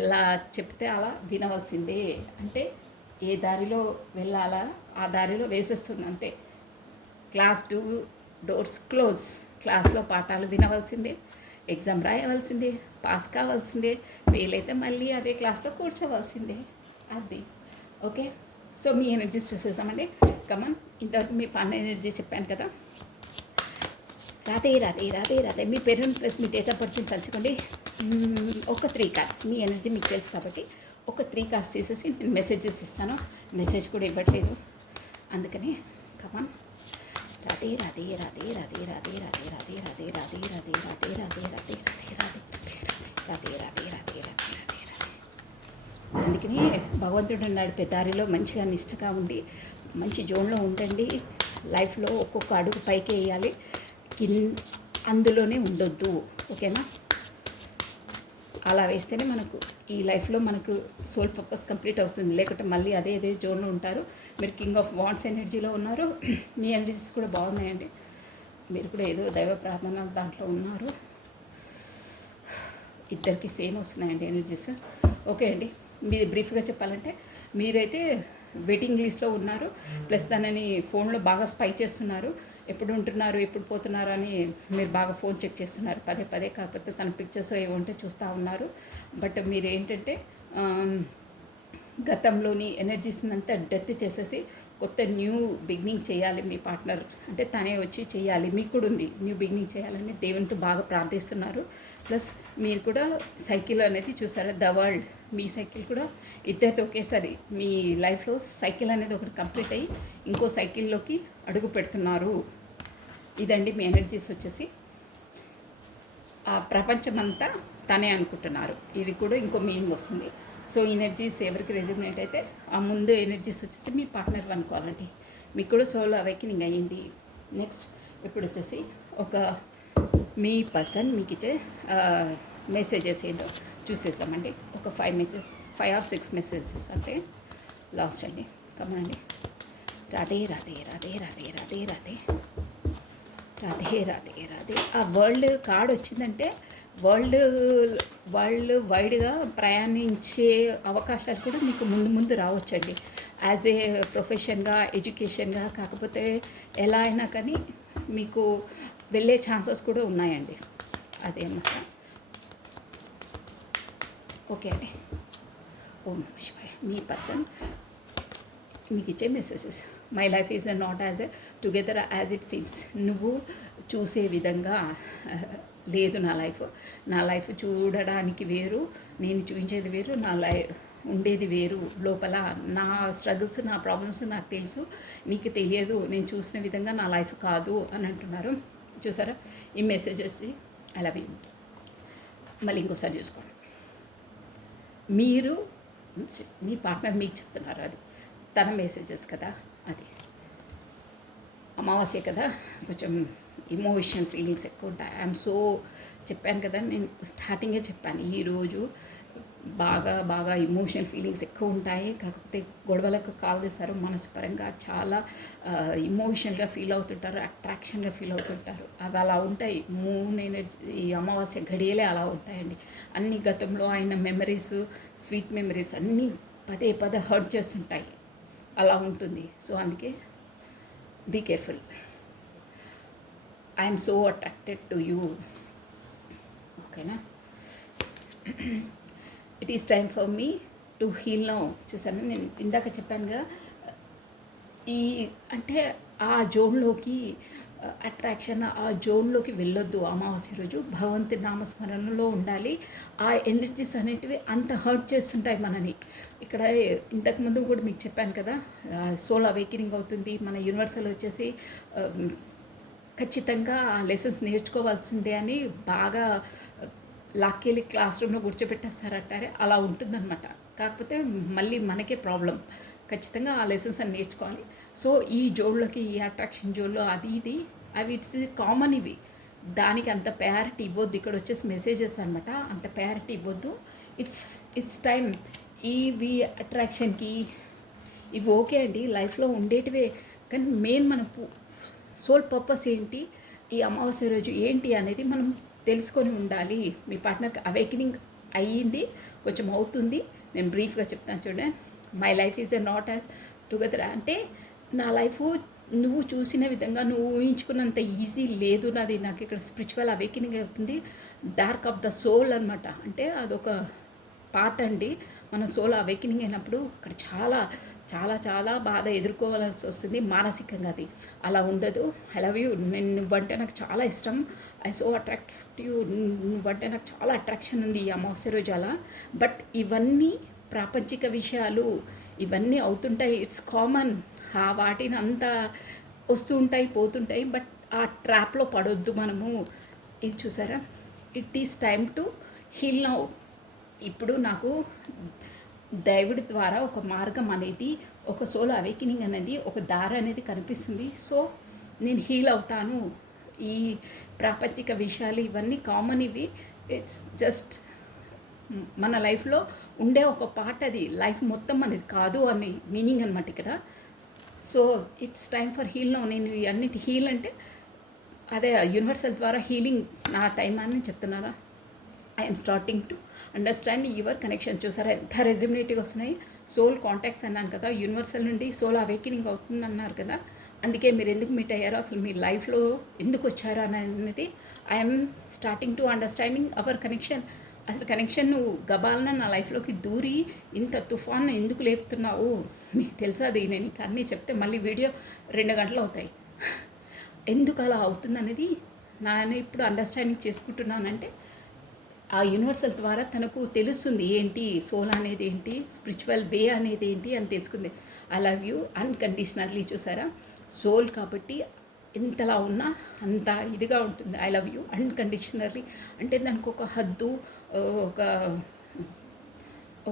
ఎలా చెప్తే అలా వినవలసిందే. అంటే ఏ దారిలో వెళ్ళాలా ఆ దారిలో వేసేస్తుంది అంతే. క్లాస్ డోర్స్ క్లోజ్, క్లాస్లో పాఠాలు వినవలసిందే, ఎగ్జామ్ రాయవలసిందే, పాస్ కావాల్సిందే, ఫెయిల్ అయితే మళ్ళీ అదే క్లాస్లో కూర్చోవలసిందే. అది ఓకే. సో మీ ఎనర్జీస్ చూసేసామండి. కమన్, ఇంతవరకు మీ పన్ను ఎనర్జీ చెప్పాను కదా. రాతే మీ పేరు ప్లస్ మీ డేట్ ఆఫ్ బర్త్ తలుచుకోండి. ఒక 3 కార్డ్స్, మీ ఎనర్జీ మీకు తెలుసు కాబట్టి ఒక 3 కార్డ్స్ తీసేసి నేను మెసేజెస్ ఇస్తాను. మెసేజ్ కూడా ఇవ్వట్లేదు, అందుకని కమాన్. రాధే అందుకని భగవంతుడు నడిపే దారిలో మంచిగా నిష్ఠగా ఉండి మంచి జోన్లో ఉండండి. లైఫ్లో ఒక్కొక్క అడుగు పైకి వేయాలి, అందులోనే ఉండొద్దు. ఓకేనా? అలా వేస్తేనే మనకు ఈ లైఫ్లో మనకు సోల్ పర్పస్ కంప్లీట్ అవుతుంది. లేకుంటే మళ్ళీ అదే జోన్లో ఉంటారు. మీరు కింగ్ ఆఫ్ వాండ్స్ ఎనర్జీలో ఉన్నారు. మీ ఎనర్జీస్ కూడా బాగున్నాయండి. మీరు కూడా ఏదో దైవ ప్రార్థన దాంట్లో ఉన్నారు. ఇద్దరికి సేమ్ వస్తున్నాయండి ఎనర్జీస్. ఓకే అండి, మీరు బ్రీఫ్గా చెప్పాలంటే మీరైతే వెయిటింగ్ లిస్ట్లో ఉన్నారు. ప్లస్ దానిని ఫోన్లో బాగా స్పై చేస్తున్నారు. ఎప్పుడు ఉంటున్నారు, ఎప్పుడు పోతున్నారు అని మీరు బాగా ఫోన్ చెక్ చేస్తున్నారు పదే. కాకపోతే తన పిక్చర్స్ ఏముంటే చూస్తూ ఉన్నారు. బట్ మీరు ఏంటంటే గతంలోని ఎనర్జీస్ అంతా డెత్ చేసేసి కొత్త న్యూ బిగినింగ్ చేయాలి. మీ పార్ట్నర్ అంటే తనే వచ్చి చేయాలి, మీకు కూడా ఉంది న్యూ బిగినింగ్ చేయాలని దేవునితో బాగా ప్రార్థిస్తున్నారు. ప్లస్ మీరు కూడా సైకిల్ అనేది చూసారా, ద వరల్డ్, మీ సైకిల్ కూడా ఇద్దరితో ఒకేసారి మీ లైఫ్లో సైకిల్ అనేది ఒకటి కంప్లీట్ అయ్యి ఇంకో సైకిల్లోకి అడుగు పెడుతున్నారు. ఇదండి మీ ఎనర్జీస్ వచ్చేసి. ఆ ప్రపంచమంతా తనే అనుకుంటున్నారు. ఇది కూడా ఇంకో మీనింగ్ వస్తుంది. సో ఎనర్జీస్ ఎవరికి రెజ్యూనేట్ అయితే ఆ ముందు ఎనర్జీస్ వచ్చేసి మీ పార్ట్నర్ అనుకోవాలండి. మీకు కూడా సోల్ అవేకనింగ్ అయ్యింది. నెక్స్ట్ ఇప్పుడు వచ్చేసి ఒక మీ పర్సన్ మీకు ఇచ్చే మెసేజెస్ ఏంటో చూసేస్తామండి. ఒక 5 or 6 మెసేజెస్ అంటే లాస్ట్ అండి. కమండి. రాధే. ఆ వరల్డ్ కార్డ్ వచ్చిందంటే వరల్డ్ వైడ్గా ప్రయాణించే అవకాశాలు కూడా మీకు ముందు రావచ్చండి. యాజ్ ఏ ప్రొఫెషన్గా, ఎడ్యుకేషన్గా, కాకపోతే ఎలా అయినా కానీ మీకు వెళ్ళే ఛాన్సెస్ కూడా ఉన్నాయండి. అదేమాట ఓకే అండి. ఓం నమః శివాయ. మీ పర్సన్ మీకు ఇచ్చే messages. My life is not as a together as it seems. నువ్వు చూసే విధంగా లేదు నా లైఫ్. నా లైఫ్ చూడడానికి వేరు, నేను చూపించేది వేరు, నా ఉండేది వేరు. లోపల నా స్ట్రగుల్స్, నా ప్రాబ్లమ్స్ నాకు తెలుసు, నీకు తెలియదు. నేను చూసిన విధంగా నా లైఫ్ కాదు అని అంటున్నారు. చూసారా ఈ మెసేజెస్? I love you. మళ్ళీ ఇంకోసారి చూసుకోండి. మీరు మీ పార్ట్నర్ మీకు చెప్తున్నారు, అది తన మెసేజెస్ కదా. అది అమావాస్య కదా, కొంచెం ఇమోషనల్ ఫీలింగ్స్ ఎక్కువ ఉంటాయి. ఐఎమ్ సో చెప్పాను కదా, నేను స్టార్టింగే చెప్పాను, ఈరోజు బాగా బాగా ఇమోషనల్ ఫీలింగ్స్ ఎక్కువ ఉంటాయి. కాకపోతే గొడవలకు కాల్ తీస్తారు. మనసు పరంగా చాలా ఇమోషనల్గా ఫీల్ అవుతుంటారు, అట్రాక్షన్గా ఫీల్ అవుతుంటారు. అవి అలా ఉంటాయి. మూన్ ఎనర్జీ, ఈ అమావాస్య ఘడియలే అలా ఉంటాయండి. అన్ని గతంలో ఆయన మెమరీస్, స్వీట్ మెమరీస్ అన్నీ పదే పదే హర్ట్ చేస్తుంటాయి. అలా ఉంటుంది. సో అందుకే be careful. I'm so attracted to you. ఓకేనా? It is time for me to heal now. చూసాను, నేను ఇందాక చెప్పాను కదా, ఈ అంటే ఆ జోన్లోకి అట్రాక్షన్, ఆ జోన్లోకి వెళ్ళొద్దు. అమావాస్య రోజు భగవంతు నామస్మరణలో ఉండాలి. ఆ ఎనర్జీస్ అనేటివి అంత హర్ట్ చేస్తుంటాయి మనని. ఇక్కడ ఇంతకుముందు కూడా మీకు చెప్పాను కదా, సోల్ అవేకినింగ్ అవుతుంది. మన యూనివర్సల్ వచ్చేసి ఖచ్చితంగా ఆ లెసన్స్ నేర్చుకోవాల్సిందే అని బాగా లాక్కెళ్ళి క్లాస్ రూమ్లో కూర్చోబెట్టేస్తారంటారే, అలా ఉంటుందన్నమాట. కాకపోతే మళ్ళీ మనకే ప్రాబ్లం. ఖచ్చితంగా ఆ లెసన్స్ అని నేర్చుకోవాలి. సో ఈ జోన్లోకి, ఈ అట్రాక్షన్ జోన్లో అది ఇది అవి ఇట్స్ కామన్. ఇవి దానికి అంత ప్రయారిటీ ఇవ్వద్దు. ఇక్కడ వచ్చేసి మెసేజెస్ అనమాట, అంత ప్రయారిటీ ఇవ్వద్దు. It's time. ఇవి అట్రాక్షన్కి ఇవి ఓకే అండి, లైఫ్లో ఉండేటివే. కానీ మెయిన్ మన సోల్ పర్పస్ ఏంటి, ఈ అమావాస్య రోజు ఏంటి అనేది మనం తెలుసుకొని ఉండాలి. మీ పార్ట్నర్కి అవేకినింగ్ అయ్యింది, కొంచెం అవుతుంది. నేను బ్రీఫ్గా చెప్తాను చూడండి. My life is a not as together. అంటే నా లైఫ్ నువ్వు చూసిన విధంగా, నువ్వు ఊహించుకున్నంత ఈజీ లేదు నాది. నాకు ఇక్కడ స్పిరిచువల్ అవేకినింగ్ అవుతుంది. డార్క్ ఆఫ్ ద సోల్ అనమాట. అంటే అదొక పార్ట్ అండి. మన సోల్ అవేకినింగ్ అయినప్పుడు అక్కడ చాలా చాలా చాలా బాధ ఎదుర్కోవాల్సి వస్తుంది మానసికంగా. అది అలా ఉండదు. I love you. నేను నువ్వంటే నాకు చాలా ఇష్టం. I so attract you. నువ్వంటే నాకు చాలా అట్రాక్షన్ ఉంది ఈ అమావాస్య రోజు అలా. బట్ ఇవన్నీ ప్రాపంచిక విషయాలు, ఇవన్నీ అవుతుంటాయి. It's common. ఆ వాటిని అంతా వస్తూ ఉంటాయి, పోతుంటాయి. బట్ ఆ ట్రాప్లో పడొద్దు మనము. ఇది చూసారా, it is time to heal now. ఇప్పుడు నాకు దేవుడి ద్వారా ఒక మార్గం అనేది, ఒక సోల్ అవేకినింగ్ అనేది, ఒక దారి అనేది కనిపిస్తుంది. సో నేను హీల్ అవుతాను. ఈ ప్రాపంచిక విషయాలు ఇవన్నీ కామన్. ఇవి ఇట్స్ జస్ట్ మన లైఫ్లో ఉండే ఒక పార్ట్. అది లైఫ్ మొత్తం అనేది కాదు అని మీనింగ్ అనమాట ఇక్కడ. So it's time for heal now. నేను అన్నిటి హీల్ అంటే అదే యూనివర్సల్ ద్వారా హీలింగ్ నా టైం అని చెప్తున్నారా. I'm starting to understand your connection. చూసారా ఎంత రెజ్యుమినేటివ్గా వస్తున్నాయి. సోల్ కాంటాక్ట్స్ అన్నాను కదా, యూనివర్సల్ నుండి సోల్ అవేకినింగ్ అవుతుంది అన్నారు కదా. అందుకే మీరు ఎందుకు మీట్ అయ్యారో, అసలు మీ లైఫ్లో ఎందుకు వచ్చారో అనేది I'm starting to understanding our connection. అసలు కనెక్షన్ నువ్వు గబాలన నా లైఫ్లోకి దూరి ఇంత తుఫాన్ ఎందుకు లేపుతున్నావు, మీకు తెలుసా? అది నేను ఇంకా అన్నీ చెప్తే మళ్ళీ వీడియో 2 గంటలు అవుతాయి. ఎందుకు అలా అవుతుందనేది నేను ఇప్పుడు అండర్స్టాండింగ్ చేసుకుంటున్నానంటే ఆ యూనివర్సల్ ద్వారా తనకు తెలుస్తుంది ఏంటి సోల్ అనేది ఏంటి, స్పిరిచువల్ వే అనేది ఏంటి అని తెలుసుకుంది. I love you unconditionally. చూసారా, సోల్ కాబట్టి ఎంతలా ఉన్నా అంత ఇదిగా ఉంటుంది. I love you unconditionally. అంటే దానికి ఒక హద్దు, ఒక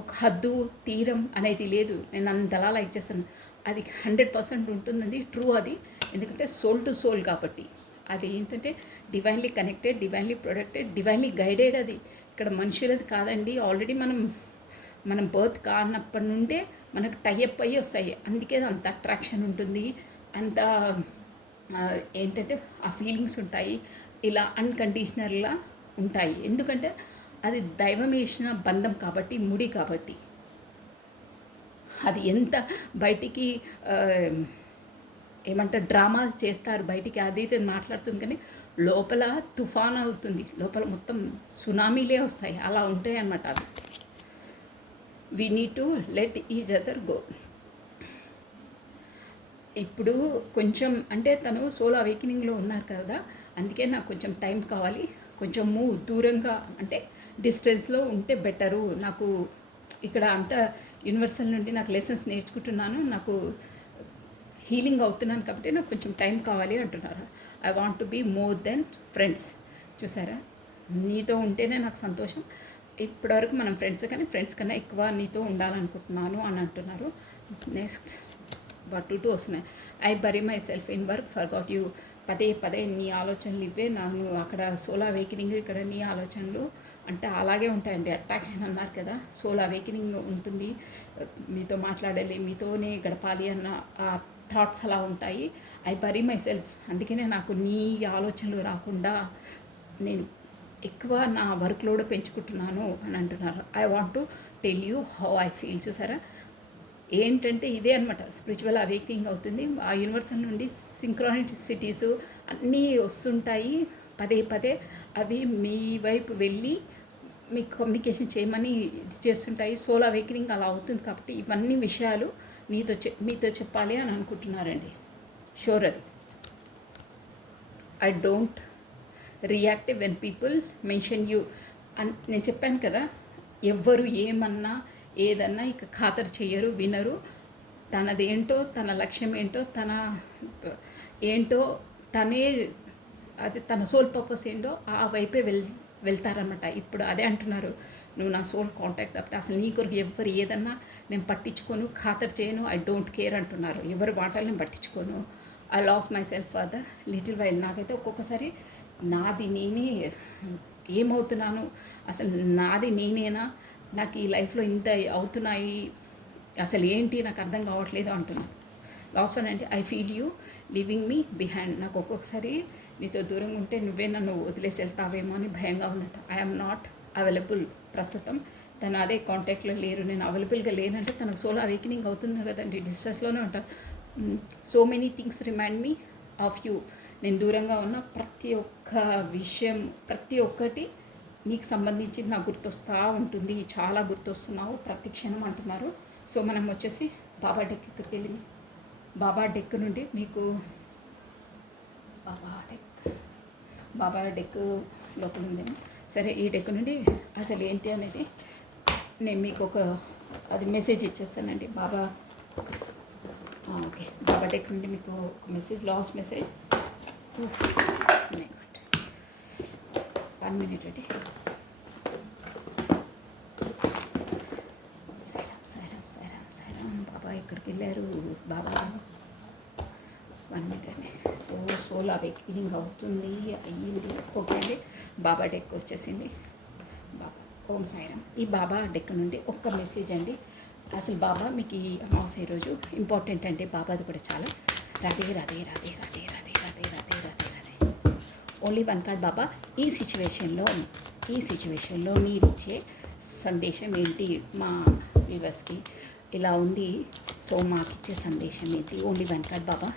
ఒక హద్దు తీరం అనేది లేదు. నేను అంతలా లైక్ చేస్తాను. అది 100% ఉంటుందండి, ట్రూ అది. ఎందుకంటే సోల్ టు సోల్ కాబట్టి. అది ఏంటంటే divinely connected, divinely protected, divinely guided. అది ఇక్కడ మనుషులది కాదండి. ఆల్రెడీ మనం బర్త్ కానప్పటి నుండే మనకు టైఅప్ అయ్యి వస్తాయి. అందుకే అంత అట్రాక్షన్ ఉంటుంది, అంత ఏంటంటే ఆ ఫీలింగ్స్ ఉంటాయి, ఇలా అన్కండిషనల్గా ఉంటాయి. ఎందుకంటే అది దైవం వేసిన బంధం కాబట్టి, ముడి కాబట్టి. అది ఎంత బయటికి ఏమంటారు డ్రామాలు చేస్తారు బయటికి, అది ఇది మాట్లాడుతుంది, కానీ లోపల తుఫాన్ అవుతుంది, లోపల మొత్తం సునామీలే వస్తాయి. అలా ఉంటాయి అన్నమాట. అవి we need to let each other go. ఇప్పుడు కొంచెం అంటే తను సోలో అవేకనింగ్లో ఉన్నారు కదా, అందుకే నాకు కొంచెం టైం కావాలి, కొంచెం దూరంగా అంటే డిస్టెన్స్లో ఉంటే బెటరు. నాకు ఇక్కడ అంతా యూనివర్సల్ నుండి నాకు లెసన్స్ నేర్చుకుంటున్నాను, నాకు హీలింగ్ అవుతున్నాను కాబట్టి నాకు కొంచెం టైం కావాలి అంటున్నారు. I want to be more than friends. చూసారా, నీతో ఉంటేనే నాకు సంతోషం. ఇప్పటివరకు మనం ఫ్రెండ్స్, కానీ ఫ్రెండ్స్ కన్నా ఎక్కువ నీతో ఉండాలనుకుంటున్నాను అని అంటున్నారు. నెక్స్ట్ బట్టు వస్తున్నాయి. I bury myself in work forgot you. పదే పదే నీ ఆలోచనలు ఇవే నాకు అక్కడ సోలో అవేకనింగ్, ఇక్కడ నీ ఆలోచనలు అంటే అలాగే ఉంటాయండి. అట్రాక్షన్ అన్నారు కదా, సోలో అవేకనింగ్ ఉంటుంది, మీతో మాట్లాడాలి, మీతోనే గడపాలి అన్న ఆ థాట్స్ అలా ఉంటాయి. ఐ బరీ మై సెల్ఫ్, అందుకనే నాకు నీ ఆలోచనలు రాకుండా నేను ఎక్కువ నా వర్క్ లోడ్ పెంచుకుంటున్నాను అని అంటున్నారు. I want to tell you how I feel. చూసారా, ఏంటంటే ఇదే అనమాట, స్పిరిచువల్ అవేకింగ్ అవుతుంది. ఆ యూనివర్సల్ నుండి సింక్రానిసిటీస్ అన్నీ వస్తుంటాయి పదే పదే. అవి మీ వైపు వెళ్ళి మీకు కమ్యూనికేషన్ చేయమని చేస్తుంటాయి. సోల్ అవేకనింగ్ అలా అవుతుంది కాబట్టి ఇవన్నీ విషయాలు మీతో చెప్పాలి అని అనుకుంటున్నారండి. షూర్ అది. I don't react when people mention you. నేను చెప్పాను కదా, ఎవ్వరు ఏమన్నా ఏదన్నా ఇక ఖాతరు చెయ్యరు, వినరు. తనదేంటో, తన లక్ష్యం ఏంటో, తన ఏంటో తనే, అది తన సోల్ పర్పస్ ఏంటో ఆ వైపే వెళ్తారనమాట. ఇప్పుడు అదే అంటున్నారు, నువ్వు నా సోల్ కాంటాక్ట్ కాబట్టి అసలు నీ కొరకు ఎవరు ఏదన్నా నేను పట్టించుకోను, ఖాతరు చేయను, ఐ డోంట్ కేర్ అంటున్నారు. ఎవరి మాటలు నేను పట్టించుకోను. I lost myself for the little while. నాకైతే ఒక్కొక్కసారి నాది నేనే ఏమవుతున్నాను, అసలు నాది నేనేనా, నాకు ఈ లైఫ్లో ఇంత అవుతున్నాయి, అసలు ఏంటి నాకు అర్థం కావట్లేదు అంటున్నాను. లాస్ట్ వన్ అంటే I feel you living me behind. నాకు ఒక్కొక్కసారి నీతో దూరంగా ఉంటే నువ్వే నన్ను వదిలేసి వెళ్తావేమో అని భయంగా ఉందంట. I'm not available. ప్రస్తుతం తను అదే కాంటాక్ట్లో లేరు, నేను అవైలబుల్గా లేనంటే తనకు సోలో అవేకనింగ్ అవుతుంది కదండి, డిస్ట్రెస్లోనే ఉంటాను. So many things remind me of you. నేను దూరంగా ఉన్న ప్రతి ఒక్క విషయం, ప్రతి ఒక్కటి నీకు సంబంధించి నాకు గుర్తొస్తూ ఉంటుంది, చాలా గుర్తొస్తున్నావు ప్రతి క్షణం అంటున్నారు. సో మనం వచ్చేసి బాబా డెక్ ఇక్కడికి వెళ్ళి, బాబా డెక్ నుండి మీకు బాబా డెక్ లోపల ఉందేమో. సరే, ఈ డెక్ నుండి అసలు ఏంటి అనేది నేను మీకు అది మెసేజ్ ఇచ్చేస్తానండి. ఓకే, బాబా డెక్ నుండి మీకు ఒక message, last message. 1 minute ready. Sairam Baba ఎక్కడికి వెళ్ళారు బాబా? 1 minute అండి. సోల్ అవేకనింగ్ అవుతుంది, అయ్యింది. ఓకే అండి, బాబా డెక్ వచ్చేసింది. బాబా ఓం సాయిరామ్. ఈ బాబా డెక్ నుండి ఒక్క మెసేజ్ అండి. అసలు బాబా మీకు ఈ అమావాస్య రోజు ఇంపార్టెంట్ అండి. బాబాది కూడా చాలా Radhe Radhe Radhe Radhe Radhe Radhe Radhe Radhe Radhe. Only one card Baba. ఈ సిచ్యువేషన్లో మీరు ఇచ్చే సందేశం ఏంటి మా వ్యూవర్స్కి? ఇలా ఉంది, సో మాకు ఇచ్చే సందేశం ఏంటి? Only one card Baba.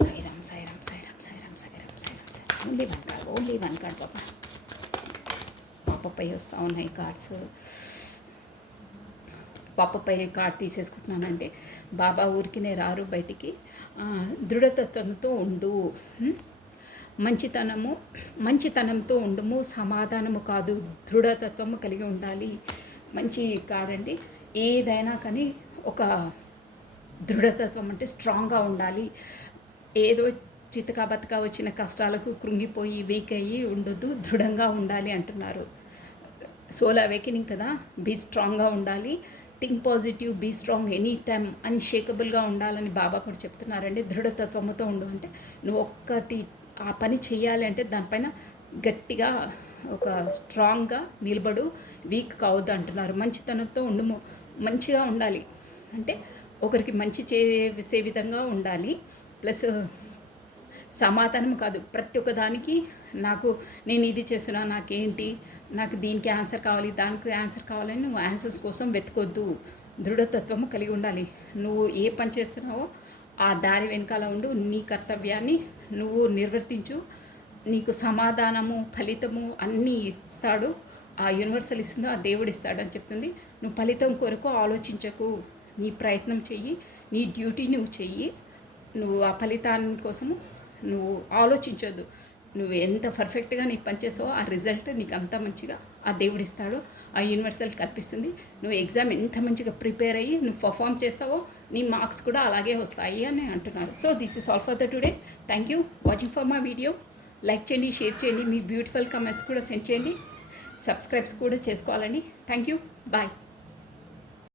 Sairam Sairam Sairam Sairam Sairam Sairam Sairam. Only one card Baba. పాపపై వస్తూ ఉన్నాయి కార్డ్స్. పాపపై కార్డ్ తీసేసుకుంటున్నానంటే బాబా ఊరికినే రారు బయటికి. దృఢతత్వంతో ఉండు, మంచితనంతో ఉండము, సమాధానము కాదు దృఢతత్వము కలిగి ఉండాలి. మంచి కాదండి, ఏదైనా కానీ ఒక దృఢతత్వం అంటే స్ట్రాంగ్గా ఉండాలి. ఏదో చితకా బతకా వచ్చిన కష్టాలకు కృంగిపోయి వీక్ అయ్యి ఉండొద్దు, దృఢంగా ఉండాలి అంటున్నారు. సోల్ అవేకనింగ్ కదా, బీ స్ట్రాంగ్గా ఉండాలి. Think positive, be strong any time, అన్షేకబుల్గా ఉండాలని బాబా కూడా చెప్తున్నారండి. దృఢతత్వంతో ఉండు అంటే నువ్వు ఒక్కటి ఆ పని చేయాలి అంటే దానిపైన గట్టిగా ఒక స్ట్రాంగ్గా నిలబడు, వీక్ కావద్దు అంటున్నారు. మంచితనంతో ఉండుము, మంచిగా ఉండాలి అంటే ఒకరికి మంచి చేసే విధంగా ఉండాలి. ప్లస్ సమాధానం కాదు, ప్రతి ఒక్క దానికి నేను ఇది చేస్తున్నా, నాకేంటి, నాకు దీనికి ఆన్సర్ కావాలి, దానికి ఆన్సర్ కావాలని నువ్వు ఆన్సర్స్ కోసం వెతుకొద్దు. దృఢతత్వము కలిగి ఉండాలి. నువ్వు ఏ పని చేస్తున్నావో ఆ దారి వెనకాల ఉండు, నీ కర్తవ్యాన్ని నువ్వు నిర్వర్తించు. నీకు సమాధానము, ఫలితము అన్నీ ఇస్తాడు. ఆ యూనివర్సల్ ఇస్తుందో ఆ దేవుడు ఇస్తాడని చెప్తుంది. నువ్వు ఫలితం కొరకు ఆలోచించకు, నీ ప్రయత్నం చెయ్యి, నీ డ్యూటీ నువ్వు చెయ్యి. నువ్వు ఆ ఫలితాన్ని కోసము నువ్వు ఆలోచించొద్దు. నువ్వు ఎంత పర్ఫెక్ట్గా నీకు పనిచేస్తావో ఆ రిజల్ట్ నీకు అంత మంచిగా ఆ దేవుడు ఇస్తాడు, ఆ యూనివర్సల్ కనిపిస్తుంది. నువ్వు ఎగ్జామ్ ఎంత మంచిగా ప్రిపేర్ అయ్యి నువ్వు పర్ఫామ్ చేస్తావో నీ మార్క్స్ కూడా అలాగే వస్తాయి అని అంటున్నారు. So this is all for the today. Thank you watching for my video. Like చేయండి, షేర్ చేయండి, మీ బ్యూటిఫుల్ కమెంట్స్ కూడా సెండ్ చేయండి, సబ్స్క్రైబ్స్ కూడా చేసుకోవాలండి. Thank you, bye.